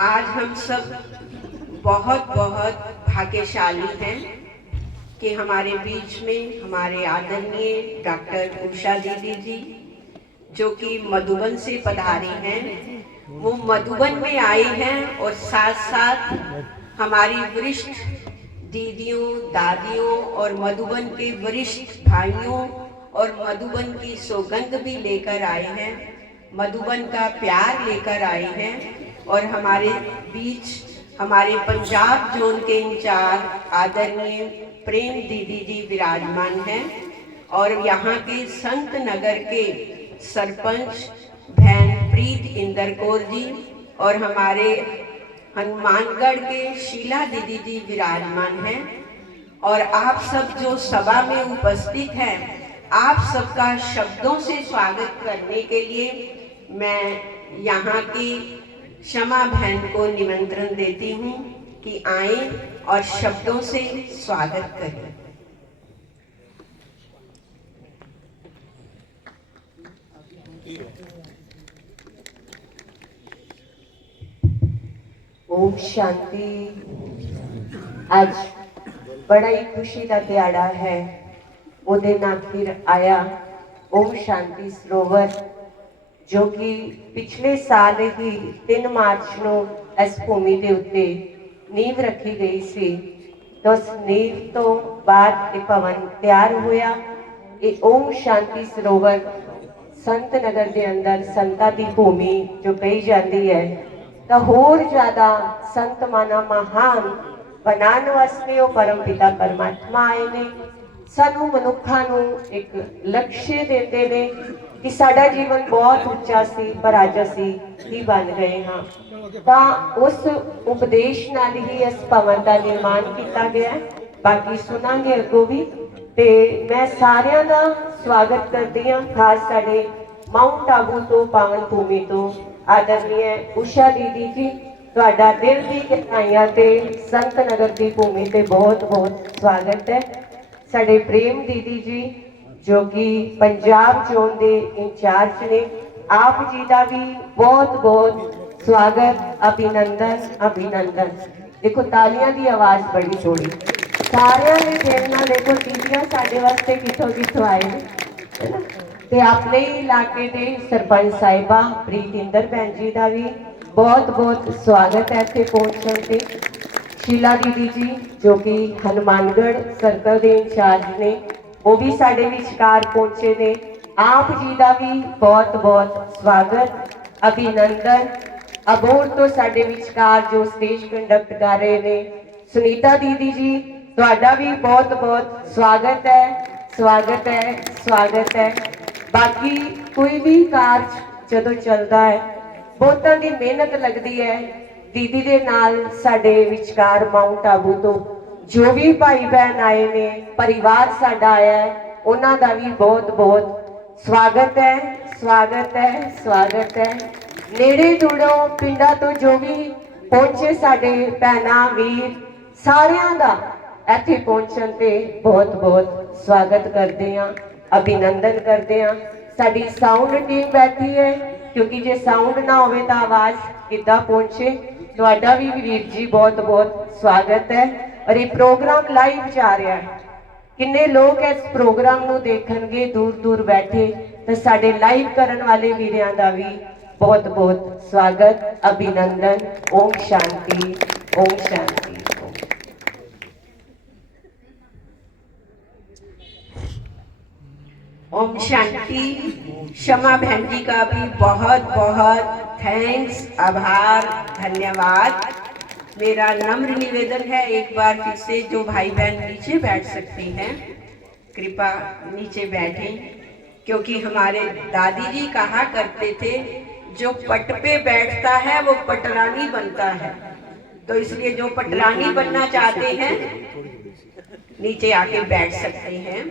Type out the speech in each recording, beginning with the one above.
आज हम सब बहुत बहुत भाग्यशाली हैं कि हमारे बीच में हमारे आदरणीय डॉक्टर उषा दीदी जी जो कि मधुबन से पधारी हैं, वो मधुबन में आई हैं और साथ साथ हमारी वरिष्ठ दीदियों, दादियों और मधुबन के वरिष्ठ भाइयों और मधुबन की सौगंध भी लेकर आए हैं, मधुबन का प्यार लेकर आए हैं। और हमारे बीच हमारे पंजाब जोन के इंचार्ज आदरणीय प्रेम दीदी जी विराजमान हैं और यहाँ के संत नगर के सरपंच बहन प्रीत इंदर कौर जी और हमारे हनुमानगढ़ के शीला दीदी जी विराजमान हैं। और आप सब जो सभा में उपस्थित हैं, आप सबका शब्दों से स्वागत करने के लिए मैं यहाँ की क्षमा बहन को निमंत्रण देती हूँ कि आए और शब्दों से स्वागत करें। ओम शांति। आज बड़ा ही खुशी का दिहाड़ा है, ਉਹਦੇ ਨਾਲ फिर आया ओम शांति सरोवर जो कि पिछले साल ही 3 मार्च ਨੂੰ ਇਸ ਭੂਮੀ ਦੇ ਉੱਤੇ ਨੀਂਹ ਰੱਖੀ ਗਈ ਸੀ। तो उस नींव तो बाद ये भवन तैयार होया। ये ओम शांति सरोवर संत नगर के अंदर संतां दी भूमि जो कही जाती है, तो होर ज्यादा संत माना महान बनाने वास्ते वो परम पिता परमात्मा आए ने, सानू मनुखा नू एक लक्ष्य देते ने कि साडा जीवन बहुत उच्चा सी पर अज असी की बन गए हाँ। तो उस उपदेश नाल ही इस भवन का निर्माण किया गया। बाकी सुनांगे अगों भी। ते मैं सारियां दा स्वागत करती हाँ, खास साडे माउंट आबू तो पावन भूमि तो आदरणीय उषा दीदी जी, तुहाडा दिल दी गहराइयां ते संत नगर की भूमि ते बहुत बहुत स्वागत है। साडे प्रेम दीदी जी जो कि पंजाब जोन के इंचार्ज ने, आप जी का भी बहुत बहुत स्वागत, अभिनंदन अभिनंदन। देखो तालियां की आवाज बड़ी थोड़ी, सारियां ने देखना। देखो दीदियां साडे वास्ते कितों कितों आए है ना। ते अपने ही इलाके के सरपंच साहिबा प्रीत इंदर भैन जी का भी बहुत बहुत स्वागत है इत्थे पहुंचने से। शीला दीदी जी जो कि हनुमानगढ़ सर्कल के इंचार्ज ने, वो भी साडे विचकार पहुंचे ने। आप जी का भी बहुत बहुत स्वागत, अभिनंदन। अबोर तो साडे विचकार जो स्टेज कंडक्ट कर रहे ने सुनीता दीदी जी, तुहाडा भी बहुत बहुत स्वागत है, स्वागत है, स्वागत है। बाकी कोई भी कार्य जदों चलता है बहुतां दी मेहनत लगती है। दीदी दे नाल साडे विचकार माउंट आबू तो जो भी भाई बहन आए ने, परिवार साडा आया है, उन्हां दा भी बहुत बहुत स्वागत है, स्वागत है, स्वागत है। नेड़े दूरों पिंडा तो जो भी पहुंचे साडे भैणां वीर सारियां दा इत्थे पहुंचण ते बहुत बहुत स्वागत करते हैं, अभिनंदन करते हैं। साडी साउंड टीम बैठी है, क्योंकि जे साउंड ना होवे तो आवाज़ किद्दां पहुंचे। तुहाडा भी वीर जी बहुत बहुत स्वागत है। और ये प्रोग्राम लाइव जा रहा है, किन्ने लोग इस प्रोग्राम नू देखणगे दूर दूर बैठे, तो साडे लाइव करन वाले वीरां दा भी बहुत बहुत स्वागत, अभिनंदन। ओम शांति, ओम शांति। ओम शांति। क्षमा बहन जी का भी बहुत बहुत थैंक्स, आभार, धन्यवाद। मेरा नम्र निवेदन है, एक बार फिर से जो भाई बहन नीचे बैठ सकती हैं कृपा नीचे बैठें, क्योंकि हमारे दादी जी कहा करते थे जो पट पे बैठता है वो पटरानी बनता है। तो इसलिए जो पटरानी बनना चाहते हैं नीचे आके बैठ सकते हैं।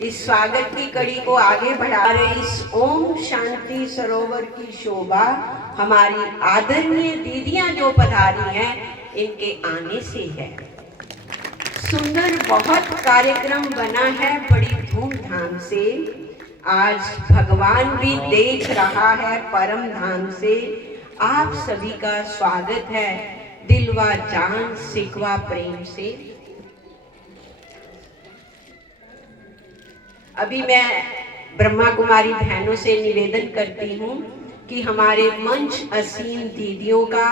इस स्वागत की कड़ी को आगे बढ़ा रहे इस ओम शांति सरोवर की शोभा हमारी आदरणीय दीदियां जो पधारी हैं इनके आने से है। सुंदर बहुत कार्यक्रम बना है बड़ी धूमधाम से। आज भगवान भी देख रहा है परम धाम से। आप सभी का स्वागत है दिलवा जान सिकवा प्रेम से। अभी मैं ब्रह्मा कुमारी बहनों से निवेदन करती हूँ कि हमारे मंच असीम दीदियों का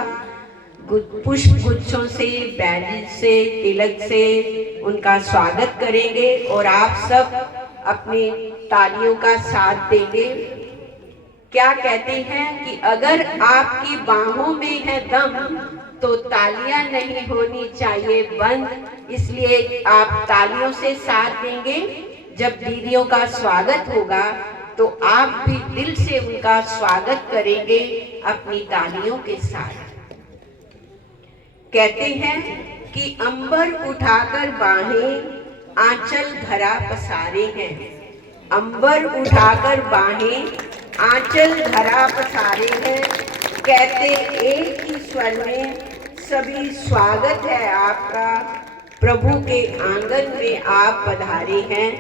पुष्प गुच्छों से, बैनर से, तिलक से उनका स्वागत करेंगे और आप सब अपनी तालियों का साथ देंगे। क्या कहते हैं कि अगर आपकी बाहों में है दम तो तालियां नहीं होनी चाहिए बंद, इसलिए आप तालियों से साथ देंगे। जब दीदियों का स्वागत होगा तो आप भी दिल से उनका स्वागत करेंगे अपनी तालियों के साथ। कहते हैं कि अंबर उठाकर बाहें आंचल धरा पसारे हैं, अंबर उठाकर बाहें आंचल धरा पसारे हैं। कहते एक ही स्वर में सभी स्वागत है आपका, प्रभु के आंगन में आप पधारे हैं,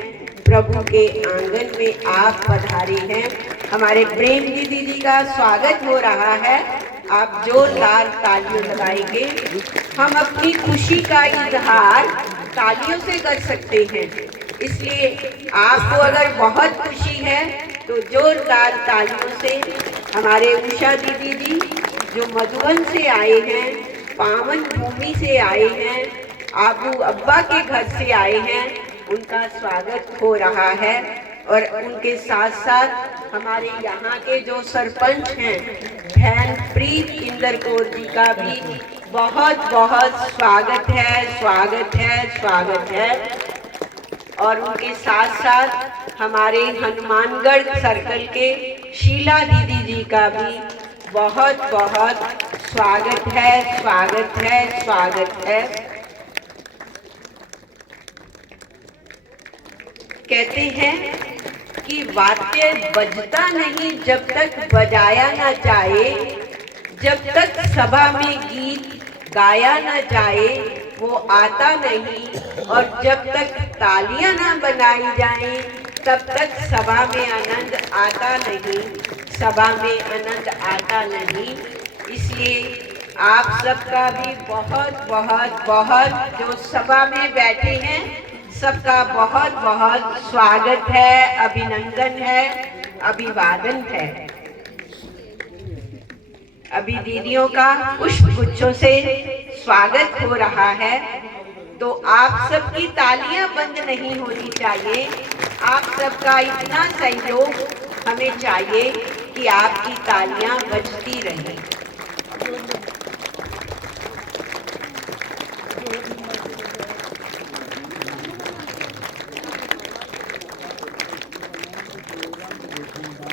प्रभु के आंगन में आप पधारे हैं। हमारे प्रेम की दीदी का स्वागत हो रहा है, आप जोरदार तालियां लगाएंगे। हम अपनी खुशी का इजहार तालियों से कर सकते हैं, इसलिए आपको अगर बहुत खुशी है तो जोरदार तालियों से हमारे उषा दीदी जी जो मधुबन से आए हैं, पावन भूमि से आए हैं, आबू अब्बा के घर से आए हैं, उनका स्वागत हो रहा है। और उनके साथ साथ हमारे यहाँ के जो सरपंच हैं बहन प्रीत इंदर कौर जी का भी बहुत बहुत स्वागत है, स्वागत है, स्वागत है। और उनके साथ साथ हमारे हनुमानगढ़ सर्कल के शीला दीदी जी का भी बहुत बहुत स्वागत है, स्वागत है, स्वागत है। कहते हैं कि वाद्य बजता नहीं जब तक बजाया ना जाए, जब तक सभा में गीत गाया ना जाए वो आता नहीं, और जब तक तालियां ना बनाई जाएं तब तक सभा में आनंद आता नहीं, सभा में आनंद आता नहीं। इसलिए आप सबका भी बहुत बहुत बहुत जो सभा में बैठे हैं सबका बहुत बहुत स्वागत है, अभिनंदन है, अभिवादन है। अभी दीदियों का पुष्प गुच्छों से स्वागत हो रहा है, तो आप सबकी तालियां बंद नहीं होनी चाहिए। आप सबका इतना सहयोग हमें चाहिए कि आपकी तालियां बजती रहें।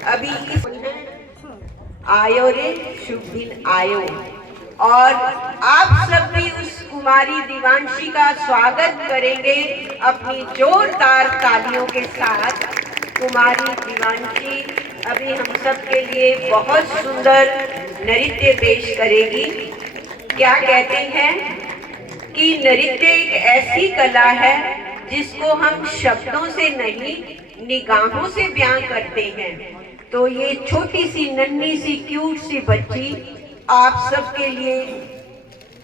अभी इस आयो रे शुभ दिन आयो, और आप सब भी उस कुमारी दिवांशी का स्वागत करेंगे अपनी जोरदार तालियों के साथ। कुमारी दिवांशी अभी हम सब के लिए बहुत सुंदर नृत्य पेश करेगी। क्या कहते हैं कि नृत्य एक ऐसी कला है जिसको हम शब्दों से नहीं निगाहों से बयां करते हैं। तो ये छोटी सी नन्ही सी क्यूट सी बच्ची आप सबके लिए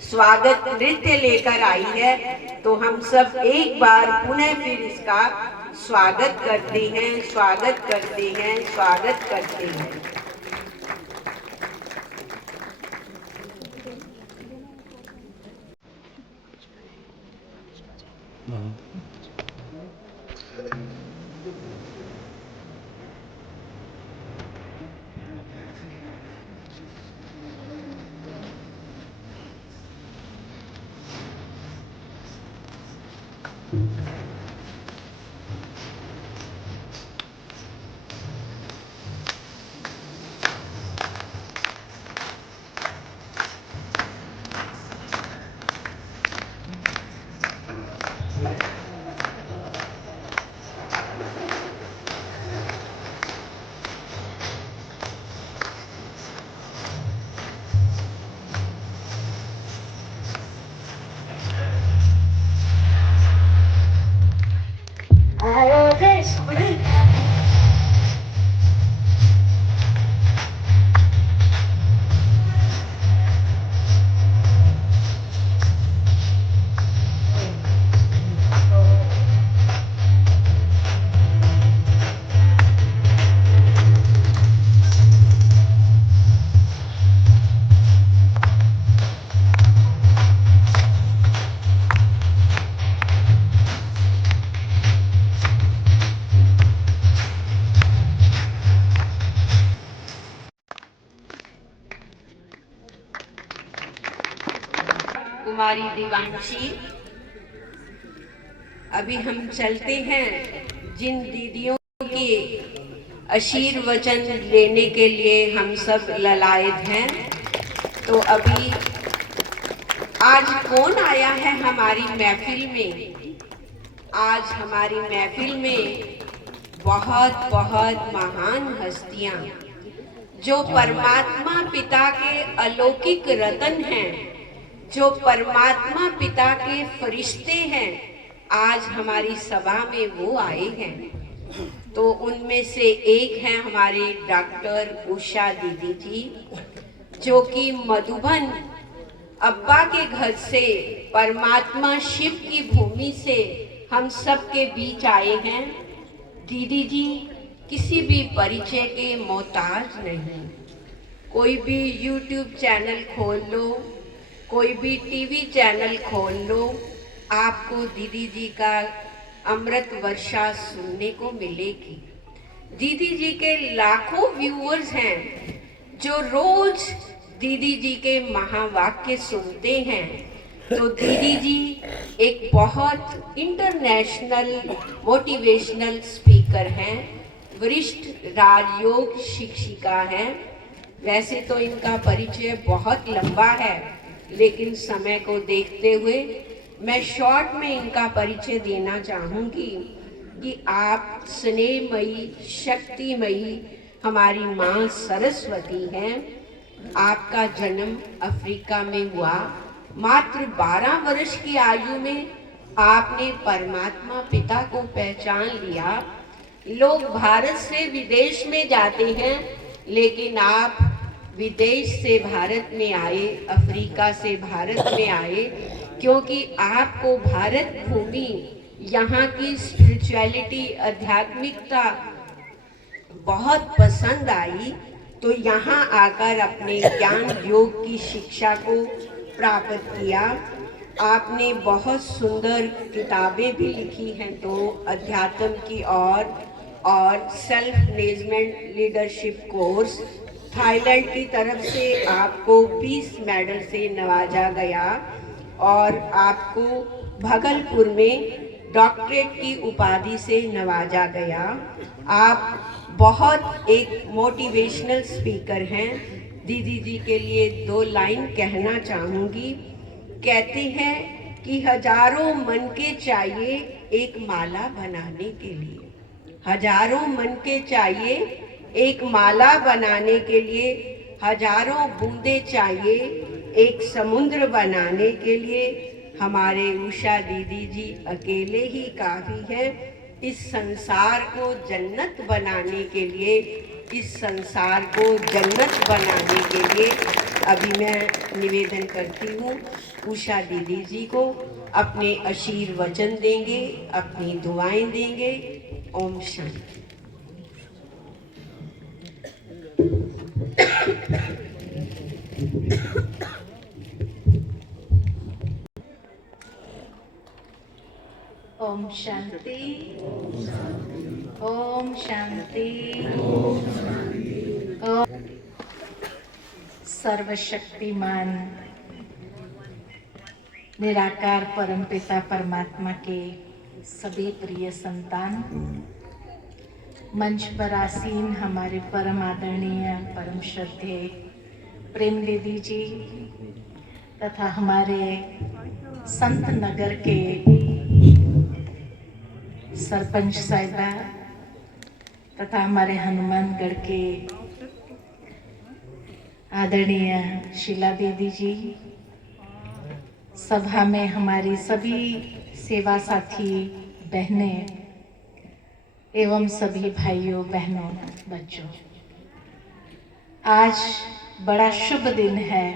स्वागत नृत्य लेकर आई है, तो हम सब एक बार पुनः फिर इसका स्वागत करते हैं, स्वागत करते हैं, स्वागत करते हैं। कुमारी दिवांशी। अभी हम चलते हैं जिन दीदियों के आशीर्वचन लेने के लिए हम सब ललायत हैं। तो अभी आज कौन आया है हमारी महफिल में? आज हमारी महफिल में बहुत बहुत महान हस्तियां जो परमात्मा पिता के अलौकिक रतन हैं, जो परमात्मा पिता के फरिश्ते हैं, आज हमारी सभा में वो आए हैं। तो उनमें से एक हैं हमारे डॉक्टर उषा दीदी जी, जो कि मधुबन अब्बा के घर से, परमात्मा शिव की भूमि से हम सब के बीच आए हैं। दीदी जी किसी भी परिचय के मोहताज नहीं। कोई भी YouTube चैनल खोल लो, कोई भी टीवी चैनल खोल लो, आपको दीदी जी का अमृत वर्षा सुनने को मिलेगी। दीदी जी के लाखों व्यूअर्स हैं जो रोज दीदी जी के महावाक्य सुनते हैं। तो दीदी जी एक बहुत इंटरनेशनल मोटिवेशनल स्पीकर हैं, वरिष्ठ राजयोग शिक्षिका हैं। वैसे तो इनका परिचय बहुत लंबा है, लेकिन समय को देखते हुए मैं शॉर्ट में इनका परिचय देना चाहूँगी कि आप स्नेहमयी, शक्तिमयी हमारी माँ सरस्वती हैं। आपका जन्म अफ्रीका में हुआ। मात्र 12 वर्ष की आयु में आपने परमात्मा पिता को पहचान लिया। लोग भारत से विदेश में जाते हैं, लेकिन आप विदेश से भारत में आए, अफ्रीका से भारत में आए, क्योंकि आपको भारत भूमि, यहाँ की स्पिरिचुअलिटी, आध्यात्मिकता बहुत पसंद आई। तो यहाँ आकर अपने ज्ञान योग की शिक्षा को प्राप्त किया। आपने बहुत सुंदर किताबें भी लिखी हैं, तो अध्यात्म की और self management leadership course Thailand की तरफ से आपको पीस मेडल से नवाजा गया और आपको भागलपुर में डॉक्टरेट की उपाधि से नवाजा गया। आप बहुत एक मोटिवेशनल स्पीकर हैं। दीदी जी के लिए 2 लाइन कहना चाहूँगी। कहते हैं कि हजारों मन के चाहिए एक माला बनाने के लिए, हजारों मन के चाहिए एक माला बनाने के लिए, हजारों बूंदे चाहिए एक समुद्र बनाने के लिए। हमारे उषा दीदी जी अकेले ही काफ़ी है इस संसार को जन्नत बनाने के लिए, इस संसार को जन्नत बनाने के लिए। अभी मैं निवेदन करती हूँ उषा दीदी जी को, अपने आशीर्वचन देंगे, अपनी दुआएं देंगे। ओम शांति। ओम शांति, ओम शांति, ओम। सर्वशक्तिमान निराकार परमपिता परमात्मा के सभी प्रिय संतान, मंच पर आसीन हमारे परम आदरणीय, परम श्रद्धेय प्रेम दीदी जी तथा हमारे संत नगर के सरपंच साहिबा तथा हमारे हनुमानगढ़ के आदरणीय शीला दीदी जी, सभा में हमारी सभी सेवा साथी बहनें एवं सभी भाइयों बहनों बच्चों, आज बड़ा शुभ दिन है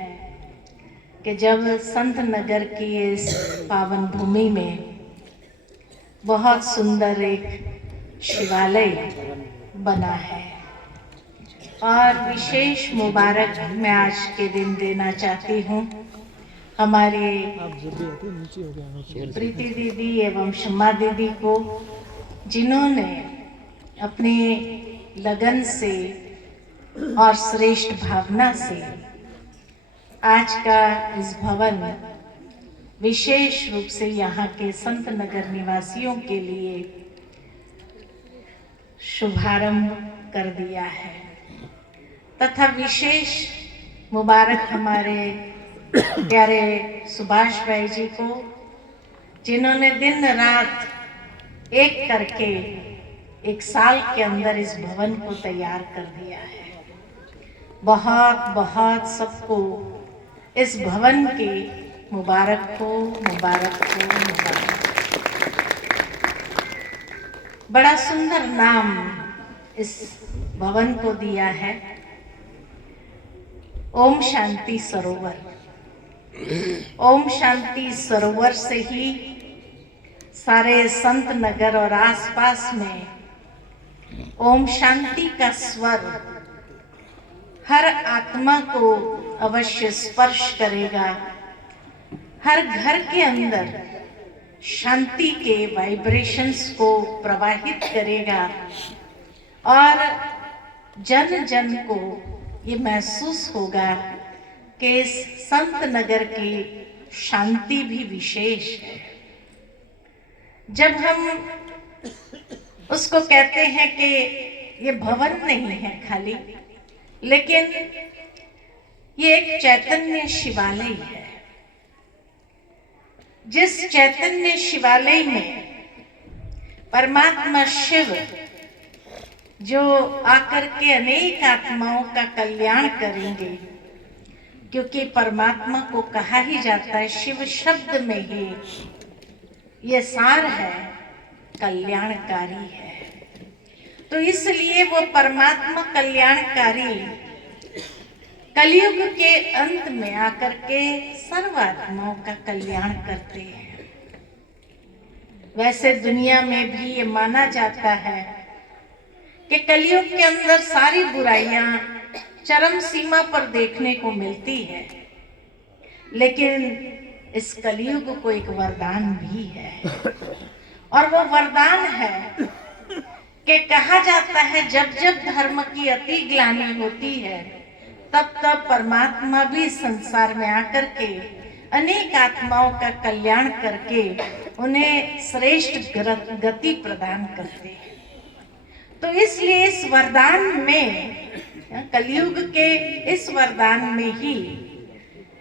कि जब संत नगर की इस पावन भूमि में बहुत सुंदर एक शिवालय बना है। और विशेष मुबारक मैं आज के दिन देना चाहती हूँ हमारे प्रीति दीदी एवं शम्मा दीदी को, जिन्होंने अपने लगन से और श्रेष्ठ भावना से आज का इस भवन विशेष रूप से यहाँ के संत नगर निवासियों के लिए शुभारंभ कर दिया है तथा विशेष मुबारक हमारे प्यारे सुभाष भाई जी को, जिन्होंने दिन रात एक करके 1 साल के अंदर इस भवन को तैयार कर दिया है। बहुत बहुत सबको इस भवन की मुबारक हो, मुबारक हो, मुबारक। बड़ा सुंदर नाम इस भवन को दिया है, ओम शांति सरोवर। ओम शांति सरोवर से ही सारे संत नगर और आसपास में ओम शांति का स्वर हर आत्मा को अवश्य स्पर्श करेगा, हर घर के अंदर शांति के वाइब्रेशंस को प्रवाहित करेगा और जन जन को ये महसूस होगा कि इस संत नगर की शांति भी विशेष है। जब हम उसको कहते हैं कि ये भवन नहीं है खाली, लेकिन ये एक चैतन्य शिवालय है। जिस चैतन्य शिवालय में परमात्मा शिव जो आकर के अनेक आत्माओं का कल्याण करेंगे, क्योंकि परमात्मा को कहा ही जाता है, शिव शब्द में ही ये सार है, कल्याणकारी है। तो इसलिए वो परमात्मा कल्याणकारी कलयुग के अंत में आकर के सर्व आत्माओं का कल्याण करते हैं। वैसे दुनिया में भी ये माना जाता है कि कलयुग के अंदर सारी बुराइयां चरम सीमा पर देखने को मिलती है, लेकिन इस कलयुग को एक वरदान भी है। और वो वरदान है कि कहा जाता है जब जब धर्म की अति ग्लानि होती है, तब तब परमात्मा भी संसार में आकर के अनेक आत्माओं का कल्याण करके उन्हें श्रेष्ठ गति प्रदान करते हैं। तो इसलिए इस वरदान में, कलयुग के इस वरदान में ही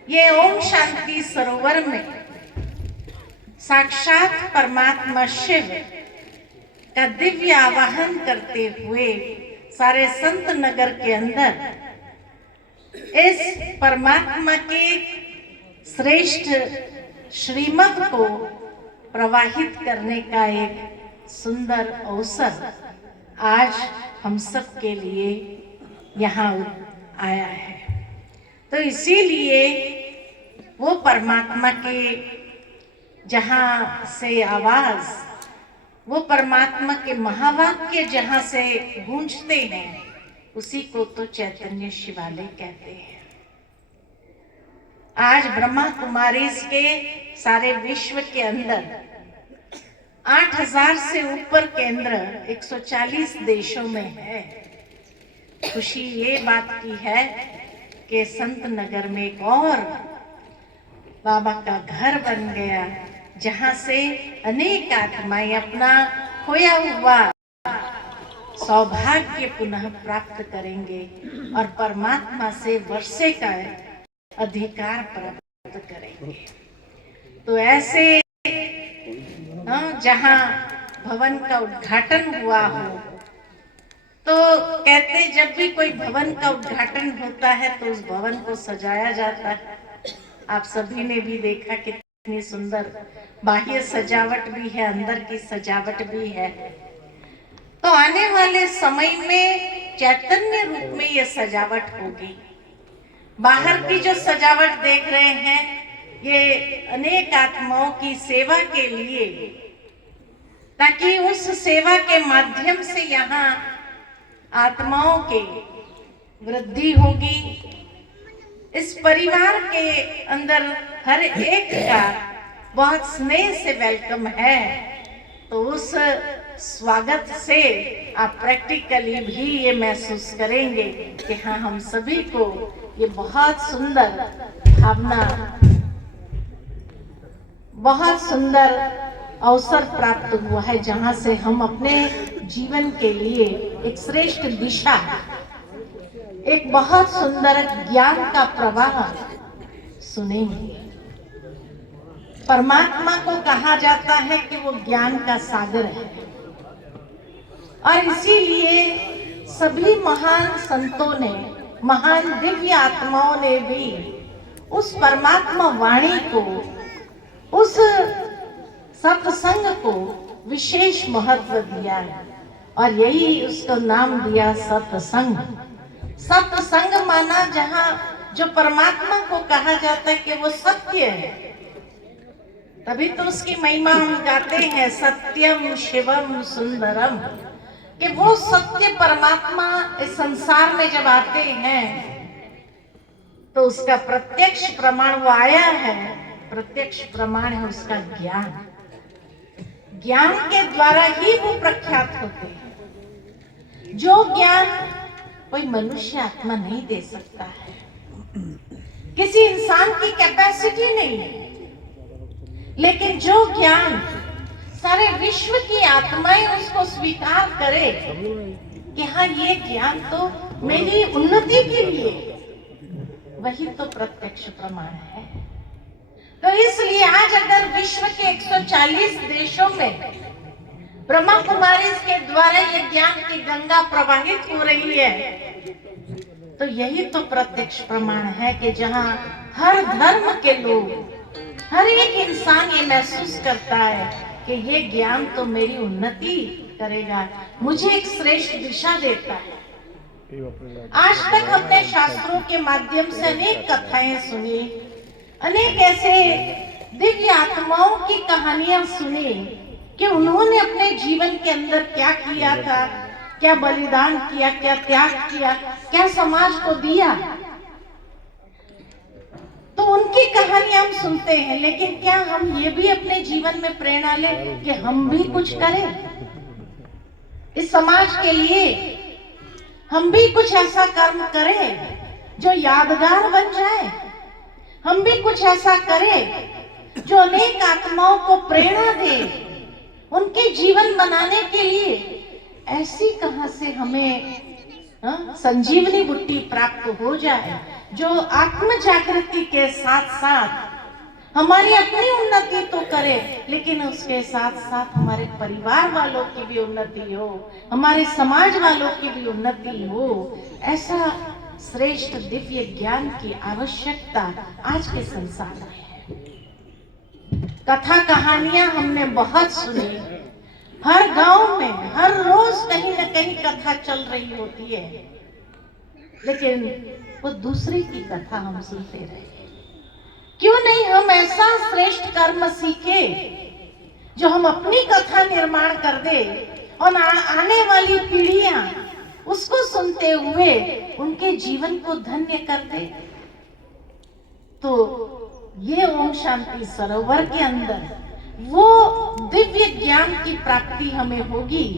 ये ओम शांति सरोवर में साक्षात परमात्मा शिव का दिव्य आवाहन करते हुए सारे संत नगर के अंदर इस परमात्मा के श्रेष्ठ श्रीमत को प्रवाहित करने का एक सुंदर अवसर आज हम सब के लिए यहाँ आया है। तो इसीलिए वो परमात्मा के जहाँ से आवाज, वो परमात्मा के महावाक्य जहाँ से गूंजते हैं, उसी को तो चैतन्य शिवालय कहते हैं। आज ब्रह्मा कुमारी के सारे विश्व के अंदर 8000 से ऊपर केंद्र 140 देशों में है। खुशी ये बात की है कि संत नगर में एक और बाबा का घर बन गया, जहां से अनेक आत्माएं अपना खोया हुआ सौभाग्य पुनः प्राप्त करेंगे और परमात्मा से वर्षे का अधिकार प्राप्त करेंगे। तो ऐसे जहां भवन का उद्घाटन हुआ हो, तो कहते जब भी कोई भवन का उद्घाटन होता है तो उस भवन को सजाया जाता है। आप सभी ने भी देखा कितनी सुंदर बाह्य सजावट भी है, अंदर की सजावट भी है। तो आने वाले समय में चैतन्य रूप में ये सजावट होगी। बाहर की जो सजावट देख रहे हैं, ये अनेक आत्माओं की सेवा के लिए, ताकि उस सेवा के माध्यम से यहाँ आत्माओं के वृद्धि होगी। इस परिवार के अंदर हर एक का बहुत स्नेह से वेलकम है। तो उस स्वागत से आप प्रैक्टिकली भी ये महसूस करेंगे कि हाँ, हम सभी को ये बहुत सुंदर भावना बहुत सुंदर अवसर प्राप्त हुआ है जहां से हम अपने जीवन के लिए एक श्रेष्ठ दिशा, एक बहुत सुंदर ज्ञान का प्रवाह सुनेंगे। परमात्मा को कहा जाता है कि वो ज्ञान का सागर है और इसीलिए सभी महान संतों ने, महान दिव्य आत्माओं ने भी उस परमात्मा वाणी को, उस सत्संग को विशेष महत्व दिया है और यही उसको नाम दिया सत्संग। सत्संग माना जहां जो परमात्मा को कहा जाता है कि वो सत्य है, तभी तो उसकी महिमा हम गाते हैं, सत्यम शिवम सुंदरम, कि वो सत्य परमात्मा इस संसार में जब आते हैं तो उसका प्रत्यक्ष प्रमाण वो आया है, प्रत्यक्ष प्रमाण है उसका ज्ञान। ज्ञान के द्वारा ही वो प्रख्यात होते हैं। जो ज्ञान कोई मनुष्य आत्मा नहीं दे सकता है, किसी इंसान की कैपेसिटी नहीं है, लेकिन जो ज्ञान सारे विश्व की आत्माएं उसको स्वीकार करे कि हाँ ये ज्ञान तो मेरी उन्नति के लिए, वही तो प्रत्यक्ष प्रमाण है। तो इसलिए आज अगर विश्व के 140 देशों में ब्रह्मा कुमारी के द्वारा ये ज्ञान की गंगा प्रवाहित हो रही है, तो यही तो प्रत्यक्ष प्रमाण है कि जहां हर धर्म के लोग, हर एक इंसान ये महसूस करता है कि ये ज्ञान तो मेरी उन्नति करेगा, मुझे एक श्रेष्ठ दिशा देता है। आज तक हमने शास्त्रों के माध्यम से अनेक कथाएं सुनी, अनेक ऐसे दिव्य आत्माओं की कहानियां सुनी कि उन्होंने अपने जीवन के अंदर क्या किया था, क्या बलिदान किया, क्या त्याग किया, क्या समाज को दिया। तो उनकी कहानियां हम सुनते हैं, लेकिन क्या हम ये भी अपने जीवन में प्रेरणा लें कि हम भी कुछ करें इस समाज के लिए, हम भी कुछ ऐसा कर्म करें जो यादगार बन जाए, हम भी कुछ ऐसा करें जो अनेक आत्माओं को प्रेरणा दे उनके जीवन बनाने के लिए। ऐसी कहां से हमें संजीवनी बुट्टी प्राप्त हो जाए जो आत्म जागृति के साथ साथ हमारी अपनी उन्नति तो करे, लेकिन उसके साथ साथ हमारे परिवार वालों की भी उन्नति हो, हमारे समाज वालों की भी उन्नति हो। ऐसा श्रेष्ठ दिव्य ज्ञान की आवश्यकता आज के संसार में है। कथा कहानियां हमने बहुत सुनी, हर गांव में हर रोज कहीं न कहीं कथा चल रही होती है, लेकिन वो दूसरे की कथा हम सुनते रहे। क्यों नहीं हम ऐसा श्रेष्ठ कर्म सीखे जो हम अपनी कथा निर्माण कर दे और आने वाली पीढ़ियां उसको सुनते हुए उनके जीवन को धन्य कर दे। तो ये ओम शांति सरोवर के अंदर वो दिव्य ज्ञान की प्राप्ति हमें होगी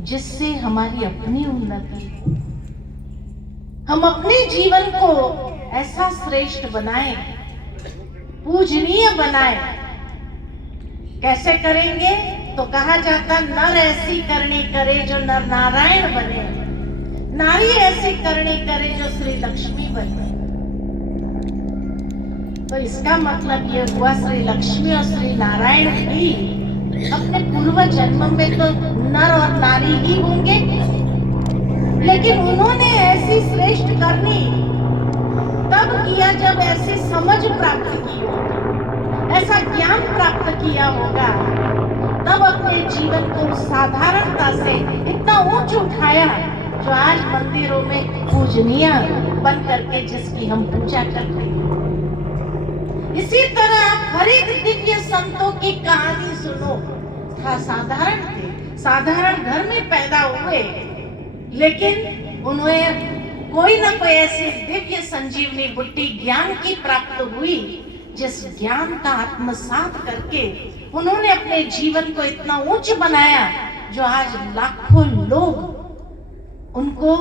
जिससे हमारी अपनी उन्नति हो, हम अपने जीवन को ऐसा श्रेष्ठ बनाएं, पूजनीय बनाएं। कैसे करेंगे? तो कहा जाता नर ऐसी करनी करे जो नर नारायण बने, नारी ऐसी करनी करे जो श्री लक्ष्मी बने। तो इसका मतलब ये हुआ श्री लक्ष्मी और श्री नारायण भी अपने पूर्व जन्म में तो नर और नारी ही होंगे, लेकिन उन्होंने ऐसी श्रेष्ठ करनी तब किया जब ऐसी समझ प्राप्त की होगी, ऐसा ज्ञान प्राप्त किया होगा, तब अपने जीवन को साधारणता से इतना ऊंच उठाया जो आज मंदिरों में पूजनीय बन करके जिसकी हम पूजा करते हैं। इसी तरह हर एक दिव्य संतों की कहानी सुनो, था साधारण थे, साधारण घर में पैदा हुए, लेकिन उन्हें कोई ना कोई ऐसी दिव्य संजीवनी बुट्टी ज्ञान की प्राप्त हुई जिस ज्ञान का आत्मसात करके उन्होंने अपने जीवन को इतना ऊंच बनाया जो आज लाखों लोग उनको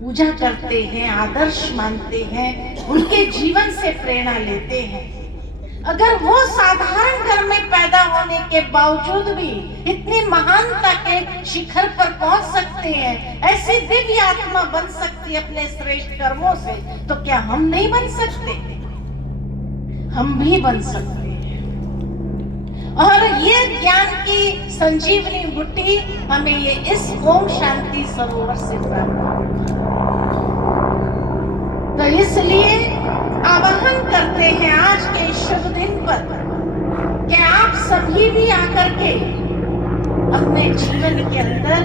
पूजा करते हैं, आदर्श मानते हैं, उनके जीवन से प्रेरणा लेते हैं। अगर वो साधारण घर में पैदा होने के बावजूद भी इतनी महानता के शिखर पर पहुंच सकते हैं, ऐसी दिव्य आत्मा बन सकती है अपने श्रेष्ठ कर्मों से, तो क्या हम नहीं बन सकते? हम भी बन सकते हैं। और ये ज्ञान की संजीवनी बूटी हमें ये इस ओम शांति सरोवर से प्राप्त होगी। तो इसलिए आवाहन करते हैं आज के शुभ दिन पर कि आप सभी भी आकर के अपने जीवन के अंदर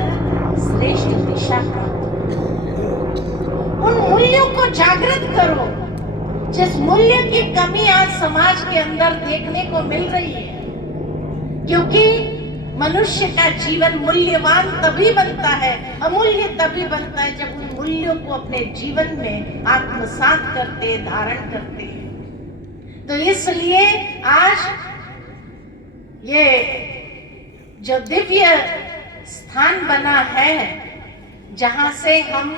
श्रेष्ठ दिशा प्राप्त करो। उन मूल्यों को जागृत करो जिस मूल्य की कमी आज समाज के अंदर देखने को मिल रही है, क्योंकि मनुष्य का जीवन मूल्यवान तभी बनता है, अमूल्य तभी बनता है जब उन मूल्यों को अपने जीवन में आत्मसात करते, धारण करते हैं। तो इसलिए आज ये जो दिव्य स्थान बना है, जहां से हम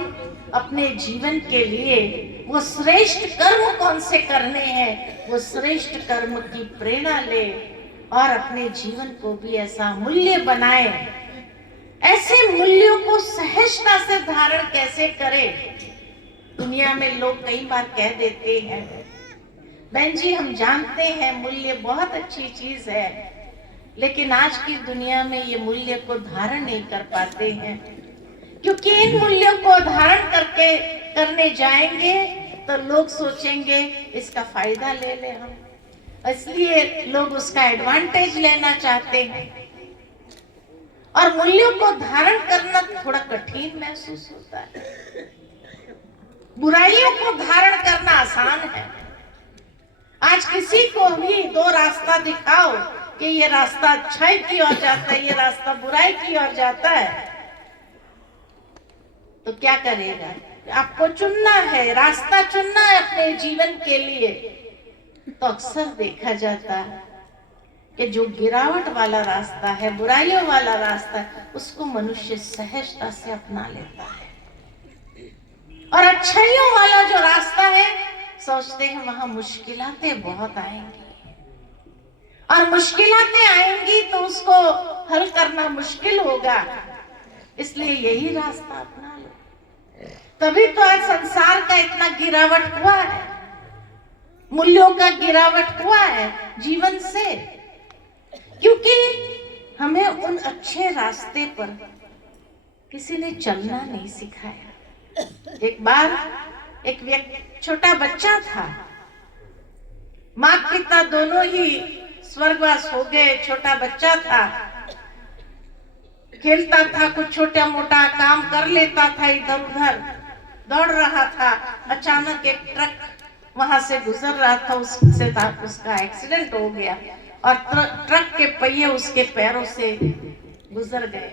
अपने जीवन के लिए वो श्रेष्ठ कर्म कौन से करने हैं, वो श्रेष्ठ कर्म की प्रेरणा ले और अपने जीवन को भी ऐसा मूल्य बनाए। ऐसे मूल्यों को सहजता से धारण कैसे करें? दुनिया में लोग कई बार कह देते हैं, बहन जी हम जानते हैं मूल्य बहुत अच्छी चीज है, लेकिन आज की दुनिया में ये मूल्य को धारण नहीं कर पाते हैं, क्योंकि इन मूल्यों को धारण करने जाएंगे तो लोग सोचेंगे इसका फायदा ले ले हम, इसलिए लोग उसका एडवांटेज लेना चाहते हैं। और मूल्यों को धारण करना थोड़ा कठिन महसूस होता है। बुराइयों को धारण करना आसान है। आज किसी को भी दो रास्ता दिखाओ कि ये रास्ता अच्छाई की ओर जाता है, ये रास्ता बुराई की ओर जाता है, तो क्या करेगा? आपको चुनना है, रास्ता चुनना है अपने जीवन के लिए। तो अक्सर देखा जाता है कि जो गिरावट वाला रास्ता है, बुराइयों वाला रास्ता है, उसको मनुष्य सहजता से अपना लेता है। और अच्छाइयों वाला जो रास्ता है, सोचते हैं वहां मुश्किलातें बहुत आएंगी, और मुश्किलातें आएंगी तो उसको हल करना मुश्किल होगा, इसलिए यही रास्ता अपना लो। तभी तो आज संसार का इतना गिरावट हुआ है, मूल्यों का गिरावट हुआ है जीवन से, क्योंकि हमें उन अच्छे रास्ते पर किसी ने चलना नहीं सिखाया। एक बार एक व्यक्ति, छोटा बच्चा था, माँ पिता दोनों ही स्वर्गवास हो गए, छोटा बच्चा था, खेलता था, कुछ छोटा मोटा काम कर लेता था, इधर उधर दौड़ रहा था। अचानक एक ट्रक वहां से गुजर रहा था, उसका एक्सीडेंट हो गया और ट्रक के पहिए उसके पैरों से गुजर गए।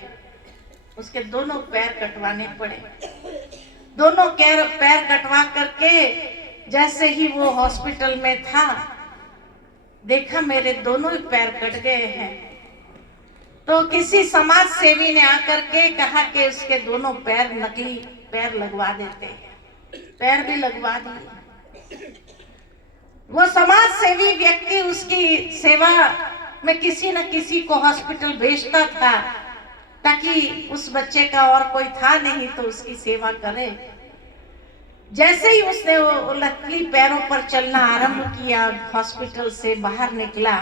उसके दोनों पैर कटवाने पड़े। दोनों पैर कटवा करके जैसे ही वो हॉस्पिटल में था, देखा मेरे दोनों ही पैर कट गए हैं। तो किसी समाज सेवी ने आकर के कहा कि उसके दोनों पैर, नकली पैर लगवा देते हैं। पैर भी लगवा दिए। वो समाज सेवी व्यक्ति उसकी सेवा में किसी न किसी को हॉस्पिटल भेजता था, ताकि उस बच्चे का और कोई था नहीं तो उसकी सेवा करे। जैसे ही उसने वो नकली पैरों पर चलना आरंभ किया, हॉस्पिटल से बाहर निकला,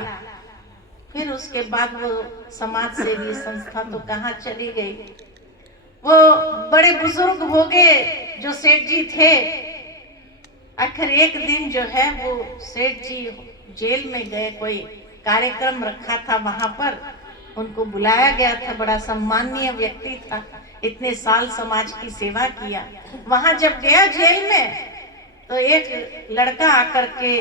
फिर उसके बाद वो समाज सेवी संस्था तो कहाँ चली गई। वो बड़े बुजुर्ग हो गए जो सेठ जी थे। आखिर एक दिन जो है वो सेठ जी जेल में गए, कोई कार्यक्रम रखा था, वहां पर उनको बुलाया गया था। बड़ा सम्माननीय व्यक्ति था, इतने साल समाज की सेवा किया। वहां जब गया जेल में, तो एक लड़का आकर के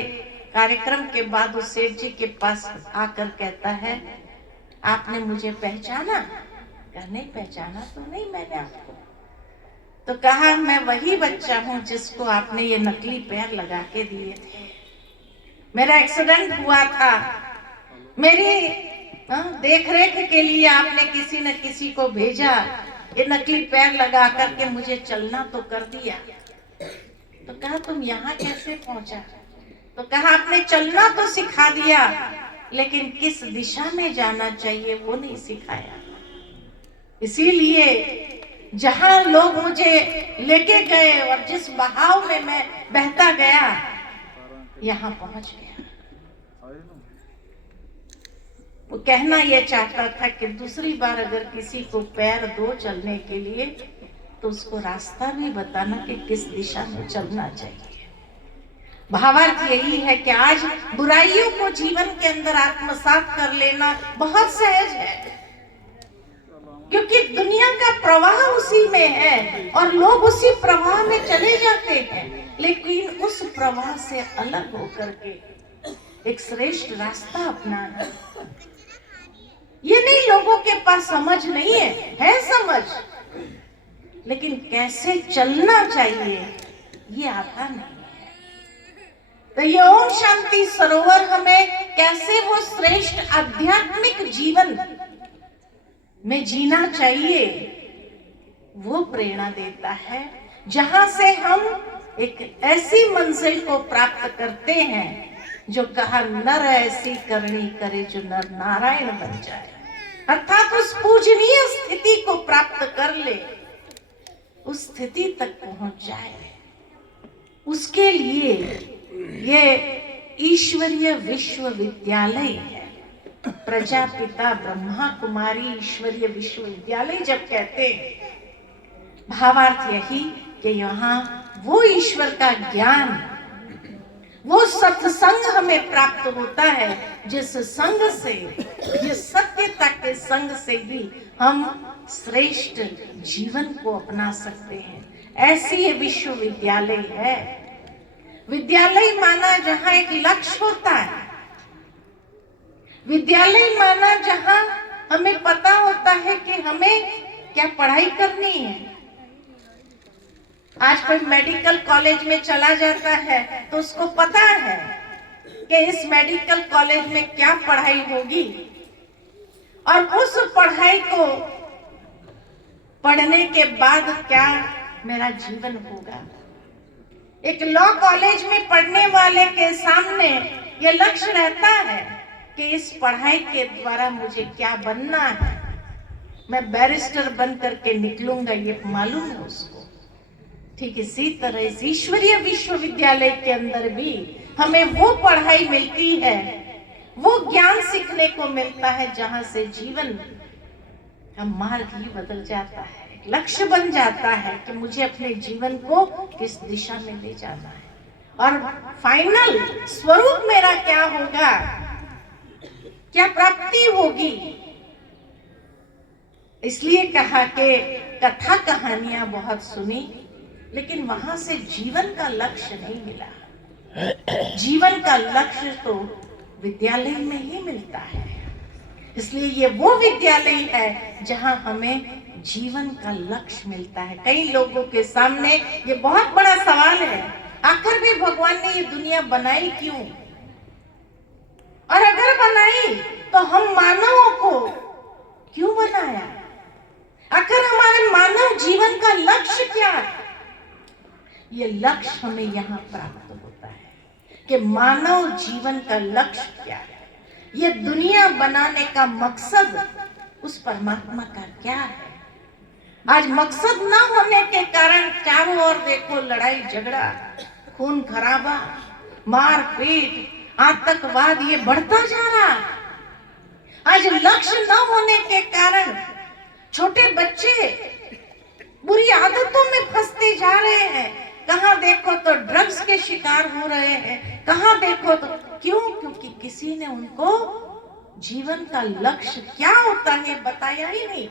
कार्यक्रम के बाद उस सेठ जी के पास आकर कहता है, आपने मुझे पहचाना? कहा नहीं, पहचाना तो नहीं मैंने आपको। तो कहा मैं वही बच्चा हूं जिसको आपने ये नकली पैर लगा के दिए थे। मेरा एक्सीडेंट हुआ था, मेरी देख रेख के लिए आपने किसी न किसी को भेजा, ये नकली पैर लगा करके मुझे चलना तो कर दिया। तो कहा तुम यहाँ कैसे पहुंचा? तो कहा आपने चलना तो सिखा दिया, लेकिन किस दिशा में जाना चाहिए वो नहीं सिखाया। इसीलिए जहां लोग मुझे लेके गए और जिस बहाव में मैं बहता गया, यहां पहुंच गया। वो कहना यह चाहता था कि दूसरी बार अगर किसी को पैर दो चलने के लिए तो उसको रास्ता भी बताना कि किस दिशा में चलना चाहिए। भावार्थ यही है कि आज बुराइयों को जीवन के अंदर आत्मसात कर लेना बहुत सहज है, क्योंकि दुनिया का प्रवाह उसी में है और लोग उसी प्रवाह में चले जाते हैं। लेकिन उस प्रवाह से अलग होकर के एक श्रेष्ठ रास्ता अपनाना, ये नहीं लोगों के पास समझ नहीं है समझ, लेकिन कैसे चलना चाहिए ये आता नहीं। तो ये ओम शांति सरोवर हमें कैसे वो श्रेष्ठ आध्यात्मिक जीवन में जीना चाहिए वो प्रेरणा देता है, जहां से हम एक ऐसी मंजिल को प्राप्त करते हैं जो कहा नर ऐसी करनी करे जो नर नारायण बन जाए, अर्थात उस पूजनीय स्थिति को प्राप्त कर ले, उस स्थिति तक पहुंच जाए। उसके लिए ये ईश्वरीय विश्वविद्यालय है। प्रजापिता ब्रह्मा कुमारी ईश्वरीय विश्वविद्यालय जब कहते हैं, भावार्थ यही कि यहाँ वो ईश्वर का ज्ञान, वो सत्संग हमें प्राप्त होता है, जिस संग से, जिस सत्यता के संग से भी हम श्रेष्ठ जीवन को अपना सकते हैं। ऐसी ये विश्वविद्यालय है। विद्यालय माना जहाँ एक लक्ष्य होता है, विद्यालय माना जहां हमें पता होता है कि हमें क्या पढ़ाई करनी है। आज कोई मेडिकल कॉलेज में चला जाता है तो उसको पता है कि इस मेडिकल कॉलेज में क्या पढ़ाई होगी और उस पढ़ाई को पढ़ने के बाद क्या मेरा जीवन होगा। एक लॉ कॉलेज में पढ़ने वाले के सामने ये लक्ष्य रहता है कि इस पढ़ाई के द्वारा मुझे क्या बनना है, मैं बैरिस्टर बन करके निकलूंगा, ये मालूम है उसको। ठीक इसी तरह इस ईश्वरीय विश्वविद्यालय के अंदर भी हमें वो पढ़ाई मिलती है, वो ज्ञान सीखने को मिलता है, जहां से जीवन का मार्ग ही बदल जाता है, लक्ष्य बन जाता है कि मुझे अपने जीवन को किस दिशा में ले जाना है और फाइनल स्वरूप मेरा क्या होगा, क्या प्राप्ति होगी। इसलिए कहा कि कथा कहानियां बहुत सुनी, लेकिन वहां से जीवन का लक्ष्य नहीं मिला। जीवन का लक्ष्य तो विद्यालय में ही मिलता है। इसलिए ये वो विद्यालय है जहां हमें जीवन का लक्ष्य मिलता है। कई लोगों के सामने ये बहुत बड़ा सवाल है, आखिर भी भगवान ने ये दुनिया बनाई क्यों, और अगर बनाई तो हम मानवों को क्यों बनाया, आखिर हमारे मानव जीवन का लक्ष्य क्या है। ये लक्ष्य हमें यहाँ प्राप्त होता है कि मानव जीवन का लक्ष्य क्या है, ये दुनिया बनाने का मकसद उस परमात्मा का क्या है। आज मकसद ना होने के कारण चारों ओर देखो लड़ाई झगड़ा, खून खराबा, मार पीट, आतंकवाद ये बढ़ता जा रहा। आज लक्ष्य न होने के कारण छोटे बच्चे बुरी आदतों में फंसते जा रहे हैं। कहाँ देखो तो ड्रग्स के शिकार हो रहे हैं, कहाँ देखो तो क्यों, क्योंकि किसी ने उनको जीवन का लक्ष्य क्या होता है बताया ही नहीं,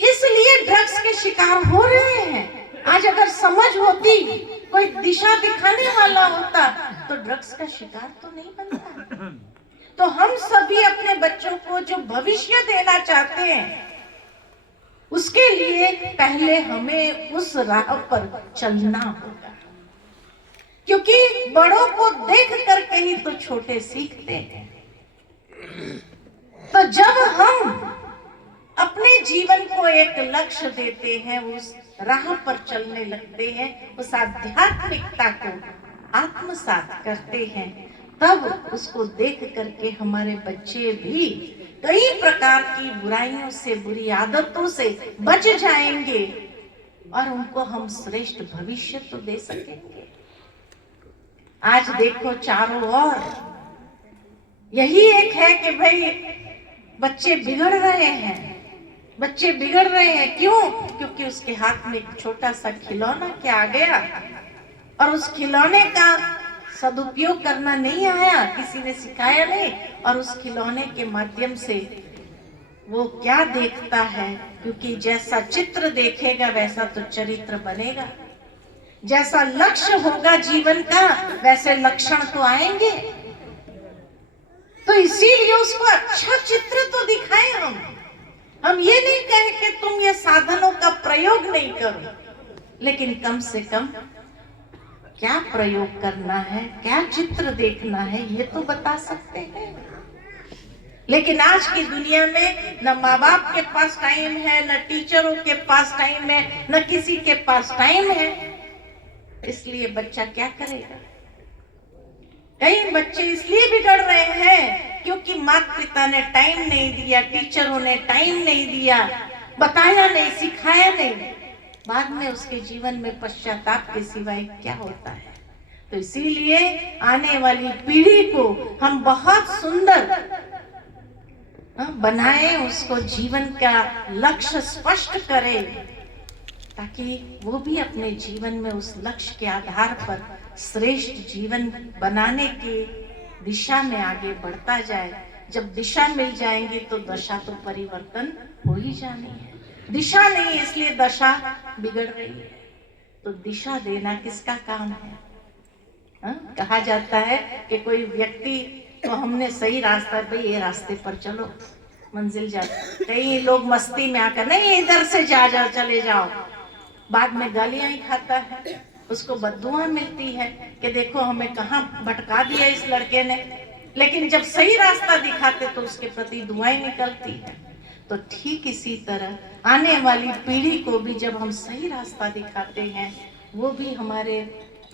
इसलिए ड्रग्स के शिकार हो रहे हैं। आज अगर समझ होती, कोई दिशा दिखाने वाला होता तो ड्रग्स का शिकार तो नहीं बनता। तो हम सभी अपने बच्चों को जो भविष्य देना चाहते हैं, उसके लिए पहले हमें उस राह पर चलना होगा, क्योंकि बड़ों को देख करके ही तो छोटे सीखते हैं। तो जब हम अपने जीवन को एक लक्ष्य देते हैं, उस राह पर चलने लगते हैं, उस आध्यात्मिकता को आत्मसात करते हैं, तब उसको देख करके हमारे बच्चे भी कई प्रकार की बुराइयों से, बुरी आदतों से बच जाएंगे और उनको हम श्रेष्ठ भविष्य तो दे सकेंगे। आज देखो चारों ओर यही एक है कि भाई बच्चे बिगड़ रहे हैं, बच्चे बिगड़ रहे हैं। क्यों? क्योंकि उसके हाथ में एक छोटा सा खिलौना क्या आ गया और उस खिलौने का सदुपयोग करना नहीं आया, किसी ने सिखाया नहीं, और उस खिलौने के माध्यम से वो क्या देखता है, क्योंकि जैसा चित्र देखेगा वैसा तो चरित्र बनेगा, जैसा लक्ष्य होगा जीवन का वैसे लक्षण तो आएंगे। तो इसीलिए उसको अच्छा चित्र तो दिखाएं हम ये नहीं कहे कि तुम ये साधनों का प्रयोग नहीं करो, लेकिन कम से कम क्या प्रयोग करना है, क्या चित्र देखना है, ये तो बता सकते हैं। लेकिन आज की दुनिया में न माँ बाप के पास टाइम है, न टीचरों के पास टाइम है, न किसी के पास टाइम है, इसलिए बच्चा क्या करेगा। कई बच्चे इसलिए बिगड़ रहे हैं क्योंकि माता पिता ने टाइम नहीं दिया, टीचरों ने टाइम नहीं दिया, बताया नहीं, सिखाया नहीं। बाद में उसके जीवन में पश्चाताप के सिवाय क्या होता है। तो इसीलिए आने वाली पीढ़ी को हम बहुत सुंदर बनाएं, उसको जीवन का लक्ष्य स्पष्ट करें, ताकि वो भी अपने जीवन में उस लक्ष्य के आधार पर श्रेष्ठ जीवन बनाने की दिशा में आगे बढ़ता जाए। जब दिशा मिल जाएंगी तो दशा तो परिवर्तन हो ही जानी है। दिशा नहीं, इसलिए दशा बिगड़ रही है। तो दिशा देना किसका काम है? कहा जाता है कि कोई व्यक्ति तो हमने सही रास्ता, भाई ये रास्ते पर चलो, मंजिल जाती। कई लोग मस्ती में आकर नहीं इधर से जा जाओ, चले जाओ, बाद में गालियां ही खाता है, उसको बद्दुआ मिलती है कि देखो हमें कहाँ भटका दिया इस लड़के ने। लेकिन जब सही रास्ता दिखाते तो उसके प्रति दुआएं निकलती है। तो ठीक इसी तरह आने वाली पीढ़ी को भी जब हम सही रास्ता दिखाते हैं, वो भी हमारे